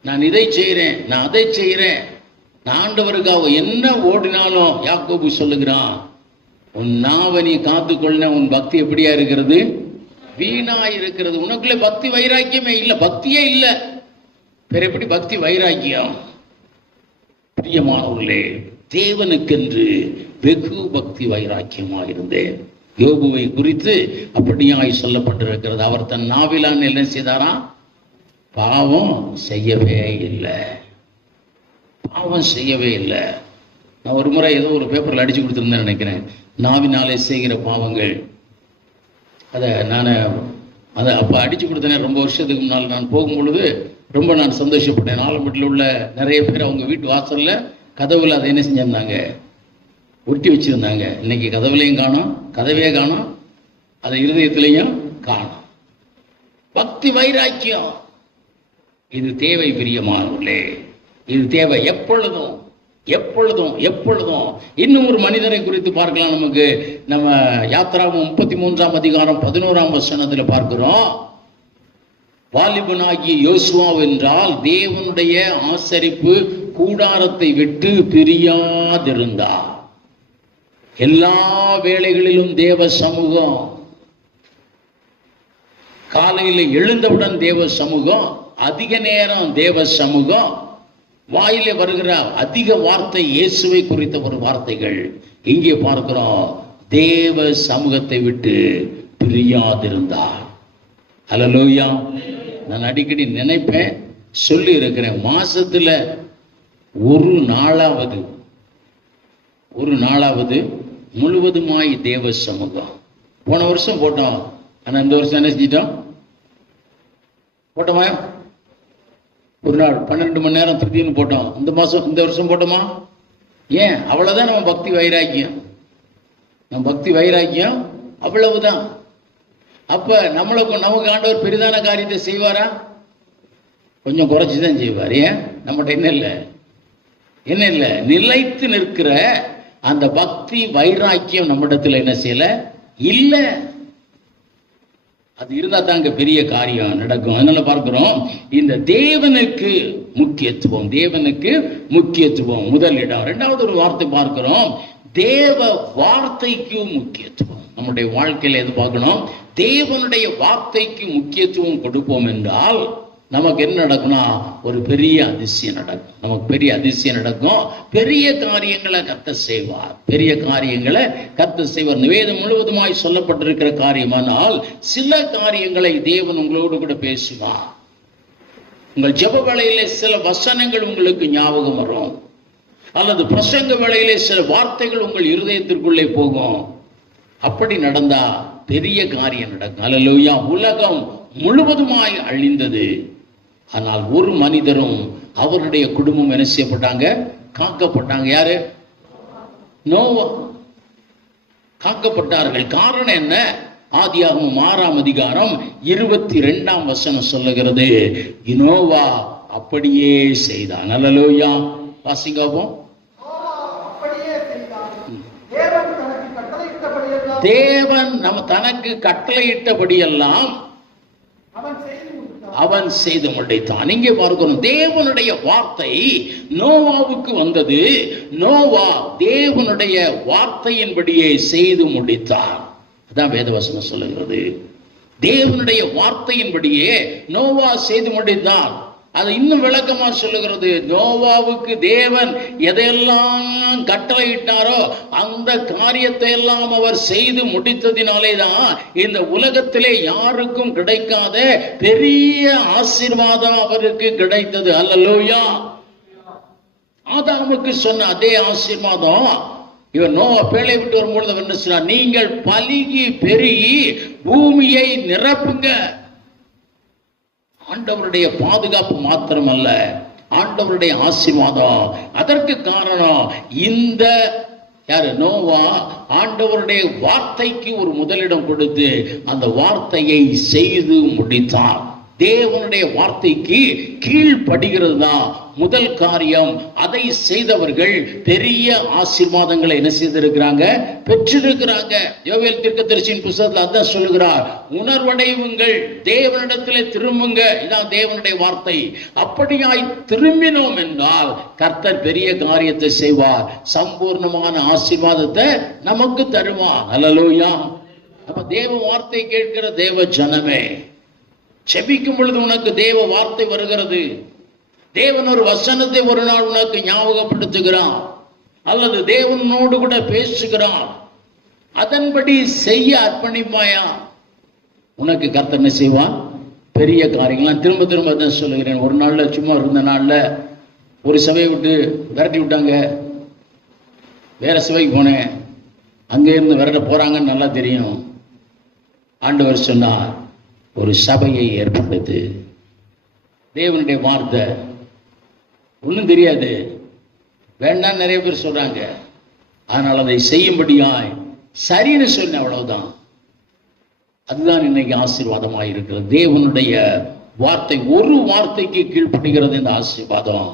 நான் இதை செய்கிறேன், நான் அதை செய்கிறேன், நான் ஆண்டவருக்காக என்ன ஓடினாலும், யாக்கோபு சொல்லுகிறான், உன் நாவை நீ காத்துக்கொள்ள உன் பக்தி எப்படியா இருக்கிறது? வீணா இருக்கிறது. உனக்குள்ள பக்தி வைராக்கியமே இல்லை, பக்தியே இல்லை. வேற எப்படி பக்தி வைராக்கியம்? பிரியமானவர்களே, தேவனுக்கென்று வெகு பக்தி வைராக்கியமாக இருந்தேன். யோபுவை குறித்து அப்படியாய் சொல்லப்பட்டிருக்கிறது. அவர் தன் நாவிலான் என்ன செய்தாரா? பாவம் செய்யவே இல்லை, பாவம் செய்யவே இல்லை. நான் ஒரு முறை ஏதோ ஒரு பேப்பரில் அடிச்சு கொடுத்துருந்தேன் நினைக்கிறேன், நாவினாலே செய்கிற பாவங்கள். அதை அப்போ அடிச்சு கொடுத்தேன். ரொம்ப வருஷத்துக்கு முன்னால் நான் போகும்பொழுது ரொம்ப நான் சந்தோஷப்பட்டேன். ஆலம்பட்டில் உள்ள நிறைய பேர் அவங்க வீட்டு வாசல்ல கதவுல அதை என்ன செஞ்சிருந்தாங்க? ஒட்டி வச்சிருந்தாங்க. இன்னைக்கு கதவுலையும் காணோம், கதவே காணோம், அதை இருதயத்திலையும் காணோம். பக்தி வைராக்கியம் இது தேவை பிரியமானவர்களே, இது தேவை. எப்பொழுதும் எப்பொழுதும் எப்பொழுதும். இன்னும் ஒரு மனிதரை குறித்து பார்க்கலாம். நமக்கு நம்ம யாத்திராகமம் 33ஆம் அதிகாரம் 11ஆம் வசனத்தில் பார்க்கிறோம். வாலிபனாகிய யோசுவா என்றால் தேவனுடைய ஆசரிப்பு கூடாரத்தை விட்டு பிரியாதிருந்தார். எல்லா வேளைகளிலும் தேவ சமூகம், காலையில் எழுந்தவுடன் தேவ சமூகம், அதிக நேரம் தேவ சமூகம், வாயிலே வருகிற அதிக வார்த்தை இயேசுவை குறித்த ஒரு வார்த்தைகள். இங்கே பார்க்கிறோம், தேவ சமூகத்தை விட்டு பிரியாதிருந்தார். அல்லேலூயா. நான் அடிக்கடி நினைப்பேன், சொல்லி இருக்கிறேன், மாசத்துல ஒரு நாளாவது முழுவதுமாய் தேவ சமூகம். போன வருஷம் போட்டோம், ஆனா இந்த வருஷம் என்ன செஞ்சிட்டோம்? போட்டோமா? ஒரு நாள் 12 மணி நேரம் திருப்தின்னு போட்டோம். இந்த வருஷம் போட்டோமா? ஏன்? அவ்வளவுதான் நம்ம பக்தி வைராக்கியம் அவ்வளவுதான். அப்ப நமக்கு ஆண்டவர் பெரிதான காரியத்தை செய்வாரா? கொஞ்சம் குறைச்சுதான் செய்வார். ஏன்? நம்மகிட்ட என்ன இல்லை, நிலைத்து நிற்கிற அந்த பக்தி வைராக்கியம் நம்மிடத்துல என்ன செய்யல, இல்ல. அது இருந்தா தான் அங்க பெரிய காரியம் நடக்கும். அதனால பார்க்கிறோம், இந்த தேவனுக்கு முக்கியத்துவம் முதலிடம். இரண்டாவது ஒரு வார்த்தை பார்க்கிறோம், தேவ வார்த்தைக்கு முக்கியத்துவம். நம்முடைய வாழ்க்கையில எது பார்க்கணும்? தேவனுடைய வார்த்தைக்கு முக்கியத்துவம் கொடுப்போம் என்றால் நமக்கு என்ன நடக்கும்னா, ஒரு பெரிய அதிசயம் நடக்கும். பெரிய காரியங்களை கர்த்தர் செய்வார். வேதம் முழுவதுமாய் சொல்லப்பட்டிருக்கிற காரியமானால் சில காரியங்களை தேவன் உங்களோடு கூட பேசுவார். உங்கள் ஜெப வேளையிலே சில வசனங்கள் உங்களுக்கு ஞாபகம் வரும், அல்லது பிரசங்க வேளையிலே சில வார்த்தைகள் உங்கள் இருதயத்திற்குள்ளே போகும். அப்படி நடந்தா பெரிய காரியம் நடக்கும். அல்லேலூயா. உலகம் முழுவதுமாய் அழிந்தது, ஆனால் ஒரு மனிதரும் அவருடைய குடும்பம் என்ன செய்யப்பட்டாங்க? காக்கப்பட்டாங்க. யாரு? நோவா. காக்கப்பட்டார்கள். காரணம் என்ன? ஆதியாகமம் 6ஆம் அதிகாரம் 22ஆம் வசனம் சொல்லுகிறது, நோவா அப்படியே செய்தான். அல்லேலூயா. வாசிங்கோம். தேவன் தனக்கு கட்டளையிட்டபடியெல்லாம் அவன் செய்து முடித்தான். இங்கே பார்க்கிறோம், தேவனுடைய வார்த்தை நோவாவுக்கு வந்தது. நோவா தேவனுடைய வார்த்தையின்படியே செய்து முடித்தார். அதான் வேதவசனம் சொல்லுகிறது. தேவனுடைய வார்த்தையின்படியே நோவா செய்து முடித்தான். அது இன்னும் விளக்கமா சொல்லுகிறது, நோவாவுக்கு தேவன் எதையெல்லாம் கட்டளையிட்டாரோ அந்த காரியத்தை எல்லாம் அவர் செய்து முடித்ததினாலே தான் இந்த உலகத்திலே யாருக்கும் கிடைக்காத பெரிய ஆசீர்வாதம் அவருக்கு கிடைத்தது. அல்லேலூயா. ஆதாமுக்கு சொன்ன அதே ஆசீர்வாதம் இவர் நோவா பேழை விட்டு வரும்பொழுது என்ன சொன்னார்? நீங்கள் பலுகி பெருகி பூமியை நிரப்புங்க. ஆண்டவருடைய பாதுகாப்பு மாத்திரமல்ல, ஆண்டவருடைய ஆசீர்வாதம். அதற்கு காரணம் இந்த நோவா ஆண்டவருடைய வார்த்தைக்கு ஒரு முதலிடம் கொடுத்து அந்த வார்த்தையை செய்து முடித்தார். தேவனுடைய வார்த்தைக்கு கீழ்ப்படுகிறது தான் முதல் காரியம். அதை செய்தவர்கள் பெரிய ஆசீர்வாதங்களை என்ன செய்திருக்கிறாங்க? பெற்றிருக்கிறாங்க. யோவேல் தீர்க்கதரிசியின் புத்தகத்தில் அதான் சொல்லுகிறார், உணர்வடைவுங்கள், தேவனிடத்திலே திரும்புங்க. இதான் தேவனுடைய வார்த்தை. அப்படியாய் திரும்பினோம் என்றால் கர்த்தர் பெரிய காரியத்தை செய்வார், சம்பூர்ணமான ஆசீர்வாதத்தை நமக்கு தருவார். அல்லேலூயா. அப்ப தேவ வார்த்தை கேட்கிற தேவ ஜனமே, செபிக்கும் பொழுது உனக்கு தேவ வார்த்தை வருகிறது. தேவன் ஒரு வசனத்தை ஒரு நாள் உனக்கு ஞாபகப்படுத்துகிறான், அல்லது தேவனோடு கூட பேசுகிறான். அதன்படி செய்ய அர்ப்பணிப்பாயா, உனக்கு கர்த்தர் என்ன செய்வான்? பெரிய காரியங்கள். திரும்ப திரும்ப தான் சொல்லுகிறேன். ஒரு நாள்ல சும்மா இருந்த நாள்ல ஒரு சபையை விட்டு விரட்டி விட்டாங்க, வேற சபைக்கு போனேன். அங்கே இருந்து விரட்ட போறாங்கன்னு நல்லா தெரியும். ஆண்டவர் சொன்னார், ஒரு சபையை ஏற்படுத்து. தேவனுடைய வார்த்தை ஒன்றும் தெரியாது, வேண்டாம் நிறைய பேர் சொல்றாங்க. அதனால் அதை செய்யும்படியாய் சரின்னு சொன்ன, அவ்வளவுதான். அதுதான் இன்னைக்கு ஆசீர்வாதமாக இருக்கிறது. தேவனுடைய வார்த்தை, ஒரு வார்த்தைக்கு கீழ்ப்படுகிறது இந்த ஆசீர்வாதம்.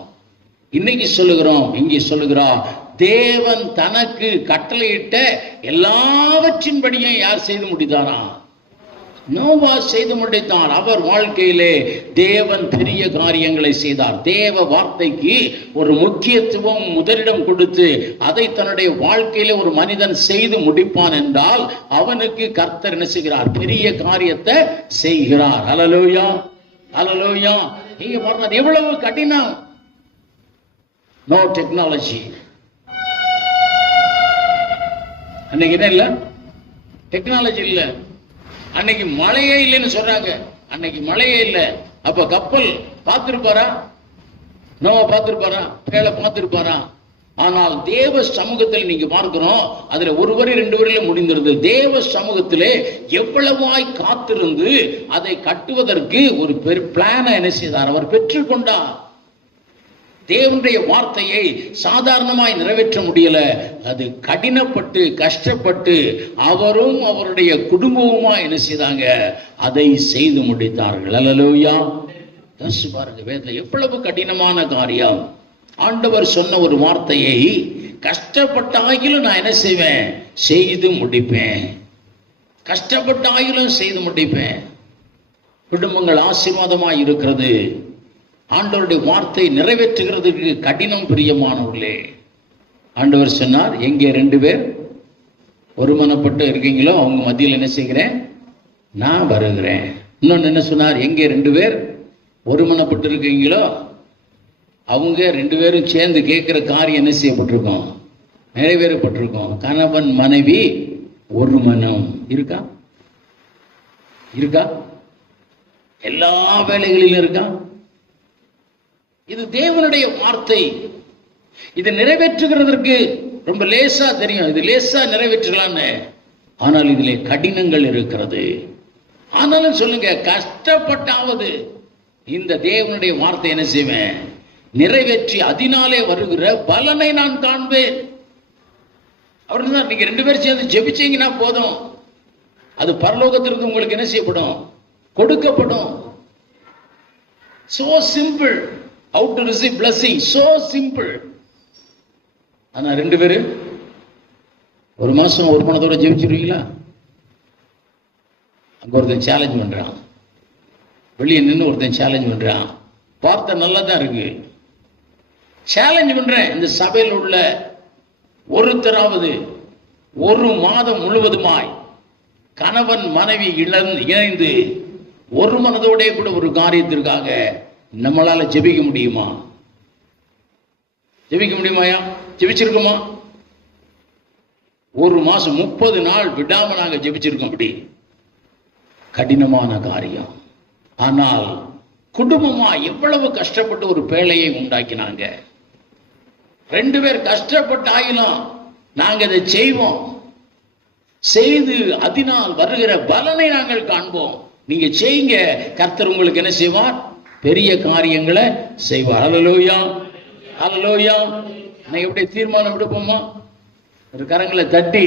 இன்னைக்கு சொல்லுகிறோம், இங்கே சொல்லுகிறோம், தேவன் தனக்கு கட்டளையிட்ட எல்லாவற்றின்படியும் யார் செய்து முடித்தாரா? நோவா செய்து முடித்தார். அவர் வாழ்க்கையிலே தேவன் பெரிய காரியங்களை செய்தார். தேவ வார்த்தைக்கு ஒரு முக்கியத்துவம் முதலிடம் கொடுத்து அதை தன்னுடைய வாழ்க்கையிலே ஒரு மனிதன் செய்து முடிப்பான் என்றால் அவனுக்கு கர்த்தர் என்ன செய்கிறார்? பெரிய காரியத்தை செய்கிறார். ஹல்லேலூயா, ஹல்லேலூயா. நீங்க பாருங்க எவ்வளவு கடினம். No technology. அன்னைக்கு என்ன இல்ல, டெக்னாலஜி இல்ல. அன்னைக்கு மழையே இல்லைன்னு சொல்றாங்க. அன்னைக்கு மழையே இல்லை. அப்ப கப்பல் பார்த்திருப்பாரா? நோவா பார்த்திருப்பாரா? பேழை பார்த்திருப்பாரா? ஆனால் தேவ சமூகத்தில் நீங்க பார்க்கிறோம், அதுல ஒரு வரி 2 வரியில முடிந்திருது. தேவ சமூகத்திலே எவ்வளவாய் காத்திருந்து அதை கட்டுவதற்கு ஒரு பிளான என்ன செய்தார்? அவர் பெற்றுக்கொண்டார். தேவனுடைய வார்த்தையை சாதாரணமாய் நிறைவேற்ற முடியல. அது கடினப்பட்டு கஷ்டப்பட்டு அவரும் அவருடைய குடும்பமுமா என்ன செய்தாங்க? அதை செய்து முடித்தார்கள். ஹல்லேலூயா. யோசிச்சு பாருங்க, வேதத்துல எவ்வளவு கடினமான காரியம். ஆண்டவர் சொன்ன ஒரு வார்த்தையை கஷ்டப்பட்டாயிலும் நான் என்ன செய்வேன்? செய்து முடிப்பேன். கஷ்டப்பட்டாயிலும் செய்து முடிப்பேன். குடும்பங்கள் ஆசீர்வாதமாய் இருக்கிறது. ஆண்டவருடைய வார்த்தை நிறைவேற்றுகிறதுக்கு கடினம். பிரியமானவர்களே, ஆண்டவர் சொன்னார், எங்கே 2 பேர் ஒருமனப்பட்டு இருக்கீங்களோ அவங்க மத்தியில் என்ன செய்கிறேன்? நான் வருகிறேன். இன்னொன்னு என்ன சொன்னார்? எங்கே 2 பேர் ஒருமனப்பட்டு இருக்கீங்களோ அவங்க 2 பேரும் சேர்ந்து கேட்கிற காரியம் என்ன செய்யப்பட்டிருக்கோம்? நிறைவேறப்பட்டிருக்கோம். கணவன் மனைவி ஒரு மனம். இருக்கா? இருக்கா? எல்லா வேலைகளிலும் இருக்கா? இது தேவனுடைய வார்த்தை. இது நிறைவேற்றுகிறதற்கு ரொம்ப லேசா தெரியும், இது லேசா நிறைவேற்றலான்னு. ஆனால் இதிலே கடினங்கள் இருக்கிறது. ஆனாலும் சொல்லுங்க, கஷ்டப்பட்டாவது இந்த தேவனுடைய வார்த்தை என்ன செய்வேன்? நிறைவேற்றி அதனாலே வருகிற பலனை நான் காண்பேன். அவர் நீங்க 2 பேரும் சேர்ந்து ஜெபிச்சீங்கன்னா போதும், அது பரலோகத்திலிருந்து உங்களுக்கு என்ன செய்யப்படும்? கொடுக்கப்படும். So simple. How to receive blessing? So simple. ஆனா 2 பேரு ஒரு மாசம் ஒரு மனதோட ஜெபிச்சிருவீங்களா? அங்க ஒருத்தன் சேலஞ்ச் பண்றான், வெளியே நின்று ஒருத்தன் சேலஞ்ச் பண்றான். வார்த்தை நல்லா தான் இருக்கு. சேலஞ்ச் பண்றேன், இந்த சபையில் உள்ள ஒருத்தராவது ஒரு மாதம் முழுவதுமாய் கணவன் மனைவி இணைந்து ஒரு மனதோட கூட ஒரு காரியத்திற்காக நம்மளால ஜெபிக்க முடியுமா? ஜெபிக்க முடியுமாயா? ஜெபிச்சிருக்கோமா? ஒரு மாசம் 30 நாள் விடாம நாங்க ஜெபிச்சிருக்கோம். அப்படி கடினமான காரியம். ஆனால் குடும்பமா எவ்வளவு கஷ்டப்பட்டு ஒரு பேழையை உண்டாக்கினாங்க. 2 பேர் கஷ்டப்பட்டாயிலும் நாங்க அதை செய்வோம். செய்து அதனால் வருகிற பலனை நாங்கள் காண்போம். நீங்க செய்யுங்க, கர்த்தர் உங்களுக்கு என்ன செய்வார்? பெரிய காரியங்களை செய்வார். ஹல்லேலூயா, ஹல்லேலூயா. நான் எப்படி தீர்மானம் எடுப்போமா? ஒரு கரங்களை தட்டி,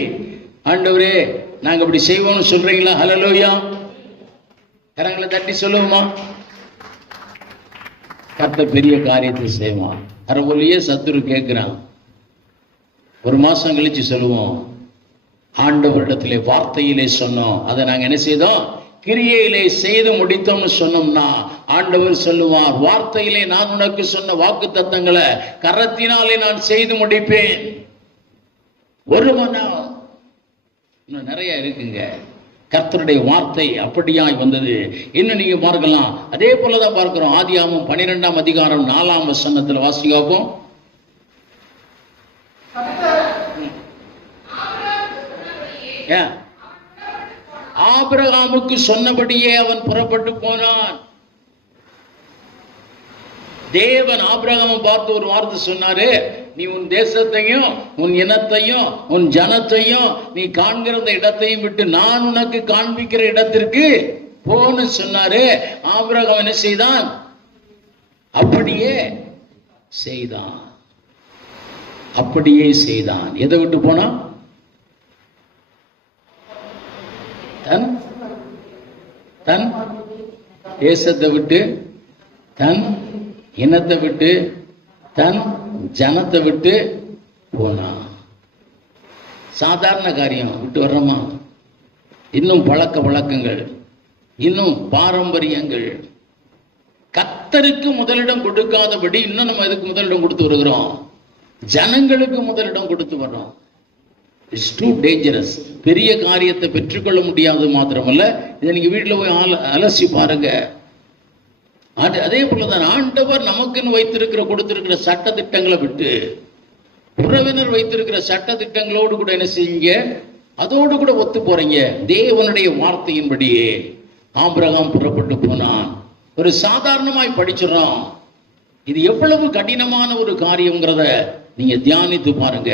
ஆண்டவரே நாங்க இப்படி செய்வோம்னு சொல்றீங்களா? ஹல்லேலூயா. கரங்களை தட்டி சொல்லுவோமா? கர்த்தர் பெரிய காரியத்தை செய்வான். அறவொலியே சத்துரு கேட்கிறான். ஒரு மாசம் கழிச்சு சொல்லுவோம், ஆண்டவரிடத்திலே வார்த்தையிலே சொன்னோம், அதை நாங்க என்ன செய்தோம்? கிரியையிலே செய்து முடித்தோம்னு சொன்னோம்னா ஆண்டவர் சொல்லுவார், வார்த்தையிலே நான் உனக்கு சொன்ன வாக்கு தத்தங்களை கரத்தினாலே நான் செய்து முடிப்பேன். ஒரு மனம். இன்னும் நிறைய இருக்குங்க. கர்த்தருடைய வார்த்தை அப்படியாய் வந்தது. இன்னும் நீங்க பார்க்கலாம், அதே போலதான் பார்க்கிறோம். ஆதியாகமம் 12ஆம் அதிகாரம் 4ஆம் வசனத்துல வாசிப்போம். ஆபிரகாமுக்கு சொன்னபடியே அவன் புறப்பட்டு போனான். தேவன் ஆபிரகாமை பார்த்து ஒரு வார்த்தை சொன்னாரு, நீ உன் தேசத்தையும் உன் இனத்தையும் உன் ஜனத்தையும் நீ காண்கிற இடத்தையும் விட்டு நான் உனக்கு காண்பிக்கிற இடத்திற்கு போன்னு சொன்னாரு. ஆபிரகாம் என்ன செய்தான்? அப்படியே செய்தான். அப்படியே செய்தான். எதை விட்டு போனா? தன் தன் தேசத்தை விட்டு, தன் இனத்தை விட்டு, தன் ஜனத்தை விட்டு போனா. சாதாரண காரியம் விட்டு வர்றோமா? இன்னும் பழக்க வழக்கங்கள், இன்னும் பாரம்பரியங்கள். கர்த்தருக்கு முதலிடம் கொடுக்காதபடி இன்னும் நம்ம எதுக்கு முதலிடம் கொடுத்து வருகிறோம்? ஜனங்களுக்கு முதலிடம் கொடுத்து வர்றோம். It's too dangerous. பெரிய காரியத்தை பெற்றுக்கொள்ள முடியாது மாத்திரமல்ல, இதை நீங்க வீட்டில் போய் அலசி பாருங்க. அதே போலதான் ஆண்டவர் நமக்குன்னு வைத்திருக்கிற கொடுத்திருக்கிற சட்ட திட்டங்களை விட்டு உறவினர் வைத்திருக்கிற சட்ட திட்டங்களோடு கூட என்ன செய்யுங்க? அதோடு கூட ஒத்து போறீங்க. தேவனுடைய வார்த்தையின்படியே ஆபிரகாம் புறப்பட்டு போனான். ஒரு சாதாரணமாய் படிச்சிடறோம். இது எவ்வளவு கடினமான ஒரு காரியம்ங்கிறத நீங்க தியானித்து பாருங்க.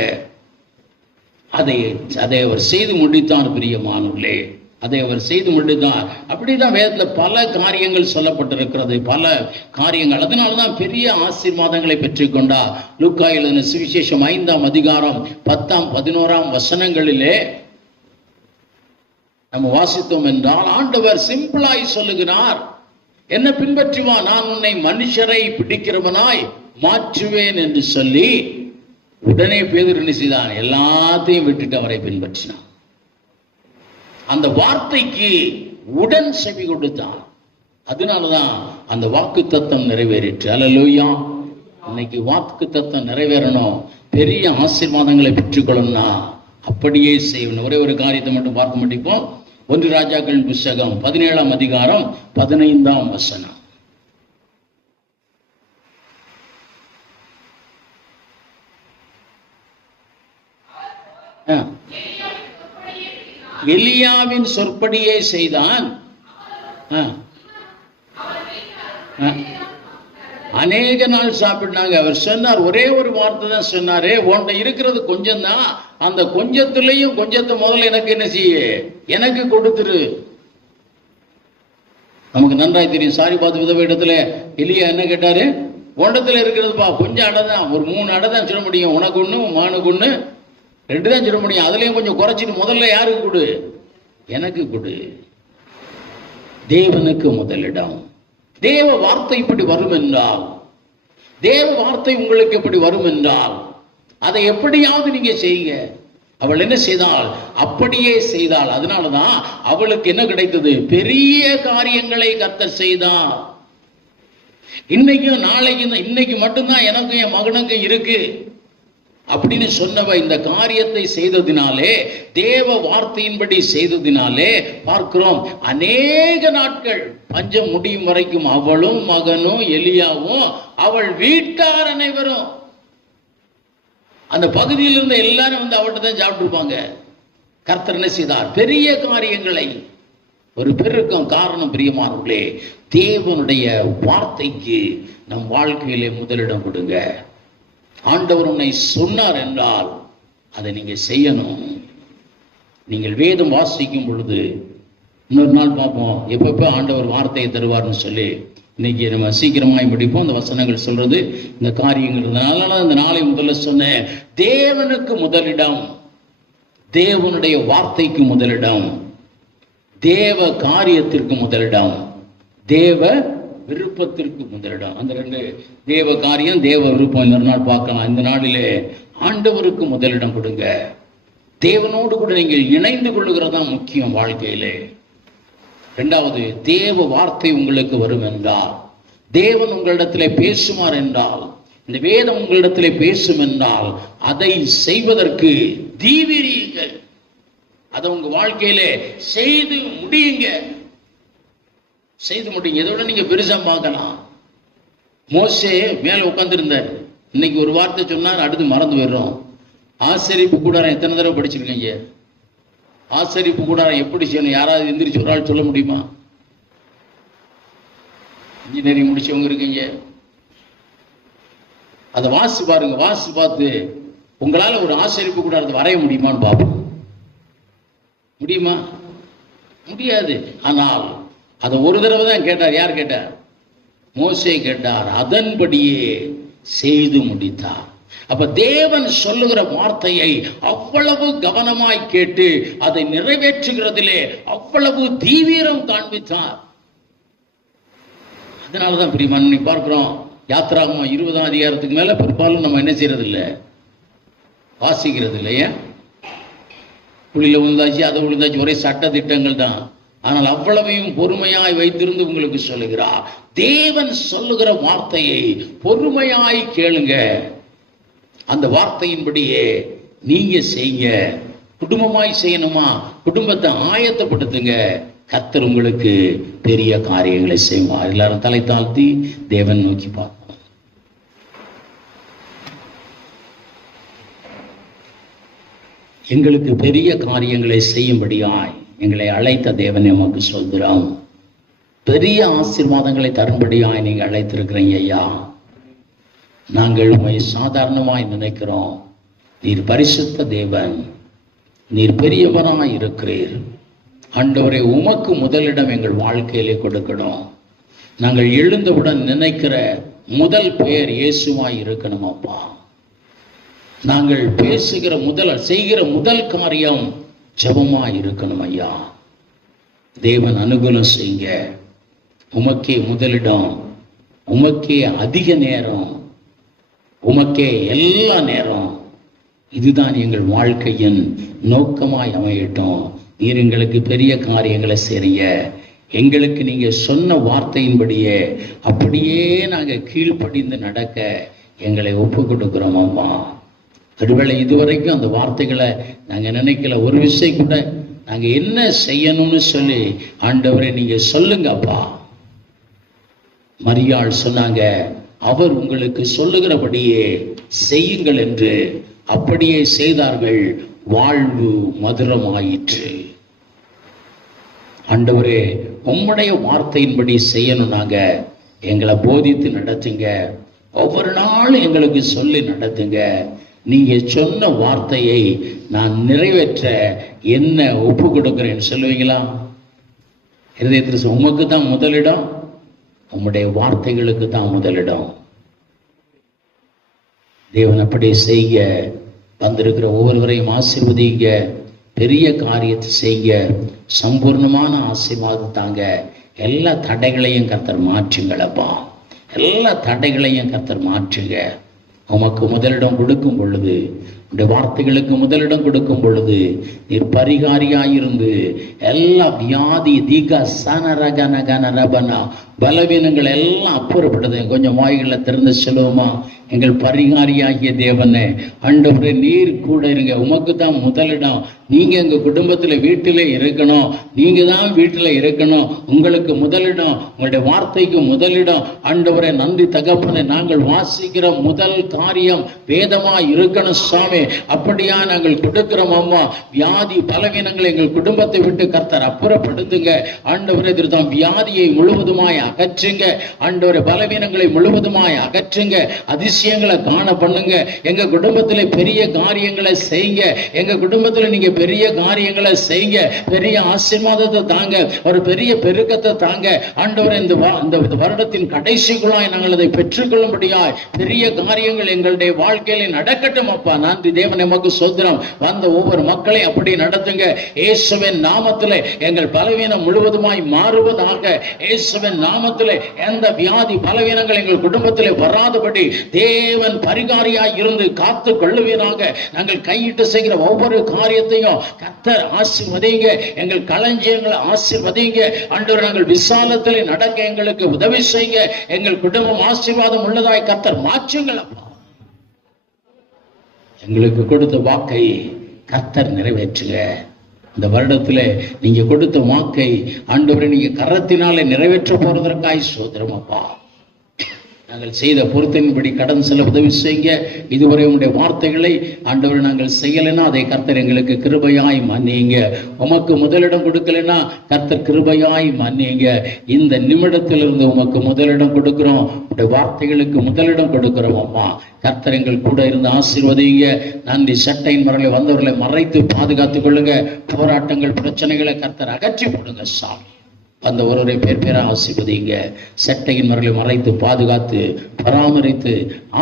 அதை அவர் செய்து முடித்தார். பிரியமானவர்களே, அதை அவர் செய்து முடித்தார். அப்படிதான் வேதத்துல பல காரியங்கள் சொல்லப்பட்டிருக்கிறது, பல காரியங்கள். அதனாலதான் பெரிய ஆசீர்வாதங்களை பெற்றுக்கொண்டா. லூக்கா எழுதின சுவிசேஷம் 5ஆம் அதிகாரம் 10ஆம் 11ஆம் வசனங்களிலே நம்ம வாசித்தோம் என்றால், ஆண்டவர் சிம்பிளாய் சொல்லுகிறார், என்ன பின்பற்றி வா, நான் உன்னை மனுஷரை பிடிக்கிறவனாய் மாற்றுவேன் என்று சொல்லி உடனே பேதுரு என்ன செய்தான்? எல்லாத்தையும் விட்டுட்டு அவரை பின்பற்றினான். அந்த வார்த்தைக்கு உடன் செவி கொடுத்தான். அதனாலதான் அந்த வாக்கு தத்தம் நிறைவேறிற்று. அல்லேலூயா. இன்னைக்கு வாக்கு தத்தம் நிறைவேறணும், பெரிய ஆசீர்வாதங்களை பெற்றுக்கொள்ளணும்னா அப்படியே செய்யணும். ஒரே ஒரு காரியத்தை மட்டும் பார்க்க முடிப்போம். 1 ராஜாக்களின் புஸ்தகம் 17ஆம் அதிகாரம் 15ஆம் வசனம். எலியாவின் சொற்படியே செய்தான். அநேக நாள் சாப்பிட்டாங்க. அவர் சொன்னார், ஒரே ஒரு வார்த்தை தான் சொன்னாரு, உன்கிட்ட இருக்கிறது கொஞ்சம் தான், அந்த கொஞ்சத்திலையும் கொஞ்சத்தை முதல்ல எனக்கு என்ன செய்ய, எனக்கு கொடுத்துரு. நமக்கு நன்றாய் தெரியும். சாரிபாத் விதவை இடத்துல எலியா என்ன கேட்டாரு? உண்டத்துல இருக்கிறதுப்பா கொஞ்சம் அடை தான், ஒரு 3 அடை தான் சொல்ல முடியும், உனக்கு ஒண்ணு மானுக்கு ஒண்ணு 2 தான் சொல்ல முடியும். அதுலயும் கொஞ்சம் குறைச்சிட்டு முதல்ல யாருக்கு கொடு? எனக்கு கொடு. தேவனுக்கு முதலிடம். தேவ வார்த்தை இப்படி வரும் என்றால், தேவ வார்த்தை உங்களுக்கு எப்படி வரும் என்றால், அதை எப்படியாவது நீங்க செய்யுங்க. அவள் என்ன செய்தாள்? அப்படியே செய்தாள். அதனாலதான் அவளுக்கு என்ன கிடைத்தது? பெரிய காரியங்களை கர்த்தர் செய்தார். இன்னைக்கும் நாளைக்கும், இன்னைக்கு மட்டும்தான் எனக்கும் என் மகனுக்கும் இருக்கு அப்படின்னு சொன்னவ இந்த காரியத்தை செய்ததினாலே, தேவ வார்த்தையின்படி செய்ததினாலே பார்க்கிறோம், அநேக நாட்கள் பஞ்சம் முடியும் வரைக்கும் அவளும் மகனும் எலியாவும் அவள் வீட்டார் அனைவரும் அந்த பகுதியில் இருந்த எல்லாரும் வந்து அவள்கிட்ட தான் சாப்பிட்டுருப்பாங்க. கர்த்தர் என்ன செய்தார்? பெரிய காரியங்களை. ஒரு பெருக்கம் காரணம் பிரியமானவர்களே, தேவனுடைய வார்த்தைக்கு நம் வாழ்க்கையிலே முதலிடம் கொடுங்க. ஆண்டவர் உன்னை சொன்னார் என்றால் அதை நீங்க செய்யணும். நீங்கள் வேதம் வாசிக்கும் பொழுது, இன்னொரு நாள் பார்ப்போம் எப்பப்ப ஆண்டவர் வார்த்தையை தருவார்னு சொல்லி. இன்னைக்கு நம்ம சீக்கிரமாய் முடிப்போம். இந்த வசனங்கள் சொல்றது இந்த காரியங்கள். அதனால இந்த நாளை முதல்ல சொன்னேன், தேவனுக்கு முதலிடம், தேவனுடைய வார்த்தைக்கு முதலிடம், தேவ காரியத்திற்கு முதலிடம், தேவ விருப்பத்திற்கு முதலிடம். அந்த 2 தேவ காரியம், தேவ விருப்பம் இன்னொரு நாள் பார்க்கலாம். இந்த நாளிலே ஆண்டவருக்கு முதலிடம் கொடுங்க. தேவனோடு கூட நீங்கள் இணைந்து கொள்ளுகிறதா முக்கியம் வாழ்க்கையிலே. 2வது, தேவ வார்த்தை உங்களுக்கு வரும் என்றால், தேவன் உங்களிடத்திலே பேசுமார் என்றால், இந்த வேதம் உங்களிடத்திலே பேசும் என்றால், அதை செய்வதற்கு தீவிரியுங்கள். அதை உங்க வாழ்க்கையிலே செய்து முடியுங்க. செய்து முடியுங்க. இதோட நீங்க பெருசா பார்க்கலாம். மோசே மேல உட்கார்ந்துருந்தார். இன்னைக்கு ஒரு வார்த்தை சொன்னார், அடுத்து மறந்து போயிடுறோம். ஆசரிப்பு கூடாரம் எத்தனை தடவை படிச்சிருக்கீங்க? ஆசரிப்பு கூடாரம் எப்படி செய்யணும் யாராவது எந்திரிச்சு ஒரு ஆள் சொல்ல முடியுமா? இன்ஜினியரிங் முடிச்சவங்க இருக்கீங்க, அதை வாசி பாருங்க. வாசி பார்த்து உங்களால ஒரு ஆசரிப்பு கூடாரத்தை வரைய முடியுமான்னு பார்ப்போம். முடியுமா? முடியாது. ஆனால் அதை ஒரு தடவை தான் கேட்டார். யார் கேட்டார்? மோசே கேட்டார். அதன்படியே செய்து முடித்தார். அப்ப தேவன் சொல்லுகிற வார்த்தையை அவ்வளவு கவனமாய் கேட்டு அதை நிறைவேற்றுகிறதிலே அவ்வளவு தீவிரம் காண்பித்தார். அதனாலதான் பிரியமான பார்க்கிறோம், யாத்திராகமம் 20ஆம் அதிகாரத்துக்கு மேல பெரும்பாலும் நம்ம என்ன செய்யறது இல்லை, வாசிக்கிறது இல்லையா? புள்ளியில விழுந்தாச்சு, அதை விழுந்தாச்சு, ஒரே சட்ட திட்டங்கள் தான். ஆனால் அவ்வளவையும் பொறுமையாய் வைத்திருந்து உங்களுக்கு சொல்லுகிறார். தேவன் சொல்லுகிற வார்த்தையை பொறுமையாய் கேளுங்க. அந்த வார்த்தையின்படியே நீங்க செய்யுங்க. குடும்பமாய் செய்யணுமா, குடும்பத்தை ஆயத்தப்படுத்துங்க. கர்த்தர் உங்களுக்கு பெரிய காரியங்களை செய்வார். எல்லாரும் தலை தாழ்த்தி தேவன் நோக்கி பார்ப்போம். எங்களுக்கு பெரிய காரியங்களை செய்யும்படியாய் எங்களை அழைத்த தேவன் நமக்கு சொல்கிறோம். பெரிய ஆசீர்வாதங்களை தரும்படியாய் நீங்க அழைத்திருக்கிறீங்க ஐயா. நாங்கள் உண்மை சாதாரணமாய் நினைக்கிறோம். நீர் பரிசுத்த தேவன், நீர் பெரியவராய் இருக்கிறீர். ஆண்டவரே, உமக்கு முதலிடம் எங்கள் வாழ்க்கையிலே கொடுக்கணும். நாங்கள் எழுந்தவுடன் நினைக்கிற முதல் பெயர் இயேசுவாய் இருக்கணும் அப்பா. நாங்கள் பேசுகிற செய்கிற முதல் காரியம் ஜெபமாய் இருக்கணும் ஐயா. தேவன் அனுகூலம் செய்யுங்க. உமக்கே முதலிடம், உமக்கே அதிக நேரம், உமக்கே எல்லா நேரம். இதுதான் எங்கள் வாழ்க்கையின் நோக்கமாய் அமையட்டும். நீர் எங்களுக்கு பெரிய காரியங்களை செய்றீங்க. எங்களுக்கு நீங்க சொன்ன வார்த்தையின்படியே அப்படியே நாங்க கீழ்ப்படிந்து நடக்க எங்களை ஒப்பு கொடுக்கிறோம் அம்மா. ஒருவேளை இதுவரைக்கும் அந்த வார்த்தைகளை நாங்க நினைக்கல. ஒரு விஷயம் கூட நாங்க என்ன செய்யணும்னு சொல்லி ஆண்டவரை நீங்க சொல்லுங்க அப்பா. மரியாள் சொன்னாங்க, அவர் உங்களுக்கு சொல்லுகிறபடியே செய்யுங்கள் என்று. அப்படியே செய்தார்கள். வாழ்வு மதுரமாயிற்று. ஆண்டவரே, உம்முடைய வார்த்தையின்படி செய்யணும். நாங்க எங்களை போதித்து நடத்துங்க. ஒவ்வொரு நாளும் எங்களுக்கு சொல்லி நடத்துங்க. நீங்க சொன்ன வார்த்தையை நான் நிறைவேற்ற என்ன ஒப்பு கொடுக்கிறேன்னு சொல்லுவீங்களா? இருதயத்தில் உமக்கு தான் முதலிடம், உம்முடைய வார்த்தைகளுக்கு தான் முதலிடம். தேவன் அப்படியே செய்ய. வந்திருக்கிற ஒவ்வொருவரையும் ஆசீர்வதிங்க. பெரிய காரியத்தை செய்ய. சம்பூர்ணமான ஆசீர்வாதம் தாங்க. எல்லா தடைகளையும் கர்த்தர் மாற்றுங்களப்பா. எல்லா தடைகளையும் கர்த்தர் மாற்றுங்க. உமக்கு முதலிடம் கொடுக்கும் பொழுது, உடைய வார்த்தைகளுக்கு முதலிடம் கொடுக்கும் பொழுது, நீர் பரிகாரியாயிருந்து எல்லா வியாதி தீகா சனரகனகனரபனா பலவீனங்கள் எல்லாம் அப்புறப்படுது. கொஞ்சம் வாய்களை திறந்து சொல்லுவோமா? எங்கள் பரிகாரியாகிய தேவனே, ஆண்டவரே, நீர் கூட இருங்க. உமக்கு தான் முதலிடம். நீங்க எங்க குடும்பத்துல வீட்டிலே இருக்கணும். நீங்க தான் வீட்டில் இருக்கணும். உங்களுக்கு முதலிடம், உங்களுடைய வார்த்தைக்கு முதலிடம். ஆண்டவரே, நன்றி தகப்பனே. நாங்கள் வாசிக்கிற முதல் காரியம் வேதமா இருக்கணும் சாமி. அப்படியா நாங்கள் கொடுக்கிறோம் அம்மா. வியாதி பலவீனங்களை எங்கள் குடும்பத்தை விட்டு கர்த்தர் அப்புறப்படுத்துங்க. ஆண்டவரே, திருத்தம் வியாதியை முழுவதுமாய் அகற்றுங்க. ஆண்டவரே, பலவீனங்களை முழுவதுமாய் அகற்றுங்க. அதிசயங்களை காண பண்ணுங்க. எங்க குடும்பத்துல பெரிய காரியங்களை செய்யுங்க. எங்க குடும்பத்துல நீங்க பெரிய காரியங்களை செய்யுங்க. பெரிய ஆசீர்வாதத்தை தாங்க. ஒரு பெரிய பெருக்கத்தை தாங்க. ஆண்டவரே, இந்த வருடத்தின் கடைசிக்குள்ளாய் நாங்கள் அதை பெற்றுக்கொள்ளும்படியாய் பெரிய காரியங்கள் எங்களுடைய வாழ்க்கையில நடக்கட்டும் அப்பா. நன்றி தேவன், எமக்கு சோத்திரம். வந்த ஒவ்வொரு மக்களை அப்படி நடத்துங்க. இயேசுவின் நாமத்திலே எங்கள் பலவீனம் முழுவதுமாய் மாறுவதாக. இயேசுவின் நாமத்திலே எந்த வியாதி பலவீனங்கள் எங்கள் குடும்பத்திலே வராதபடி தேவன் பரிகாரியாய் இருந்து காத்து கொள்ளுவீராக. நாங்கள் கையிட்டு செய்கிற ஒவ்வொரு காரியத்தையும் கர்த்தர் ஆசீர்வதிங்க. எங்கள் களஞ்சியங்களை ஆசீர்வதிங்க. ஆண்டவரே, நாங்கள் விசாலத்தில் நடக்க எங்களுக்கு உதவி செய்யுங்க. எங்கள் குடும்பம் ஆசீர்வாதம் உள்ளதாய் கர்த்தர் மாற்றுங்கள் அப்பா. எங்களுக்கு கொடுத்த வாக்கை கர்த்தர் நிறைவேற்றுங்க. இந்த வருடத்துல நீங்க கொடுத்த வாக்கை ஆண்டவரே நீங்க கரத்தினாலே நிறைவேற்ற போறதற்காய் சோதரம் அப்பா. நாங்கள் செய்த பொருத்தின்படி கடன் செல்ல உதவி செய்யுங்க. இதுவரை உங்களுடைய வார்த்தைகளை ஆண்டவரை நாங்கள் செய்யலைன்னா அதை கர்த்தர் எங்களுக்கு கிருபையாய் மன்னியுங்க. உமக்கு முதலிடம் கொடுக்கலைன்னா கர்த்தர் கிருபையாய் மன்னியுங்க. இந்த நிமிடத்திலிருந்து உமக்கு முதலிடம் கொடுக்கிறோம். உங்களுடைய வார்த்தைகளுக்கு முதலிடம் கொடுக்கிறோம் அம்மா. கர்த்தர் எங்கள் கூட இருந்து ஆசீர்வதிங்க. நன்றி. சட்டையின் மரங்களை வந்தவர்களை மறைத்து பாதுகாத்துக் கொள்ளுங்க. போராட்டங்கள் பிரச்சனைகளை கர்த்தர் அகற்றி போடுங்க சாமி. அந்த ஒருவரை பேர் ஆசீர்வதிங்க. சட்டையின் மரங்களை மறைத்து பாதுகாத்து பராமரித்து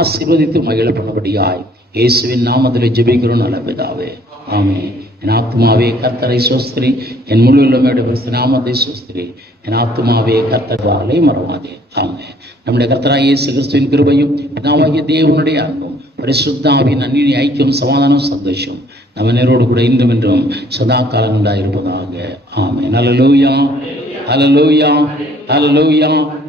ஆசீர்வதித்து மகிழ பண்ணபடியாய் இயேசுவின் நாமத்தில் ஜெபிக்கிறோம் நல்ல பிதாவே, ஆமென். என் ஆத்மாவே கர்த்தரை சோஸ்திரி, என் முழு உள்ளமையோட நாமத்தை சோஸ்திரி. என் ஆத்மாவே கர்த்தர் வாழை மறவாதே, ஆமென். நம்முடைய கர்த்தராகிய இயேசு கிறிஸ்துவின் கிருபையும் பிதாவாகிய தேவனுடைய அன்பும் பரிசுத்த ஆவியின் அந்நிய ஐக்கியம் சமாதானம் சந்தோஷம் நம்ம நேரோடு கூட இன்றும் என்றும் சதா காலம் உண்டாயிருப்பதாக. ஆமென். அல்லேலூயா, அல்லேலூயா, அல்லேலூயா.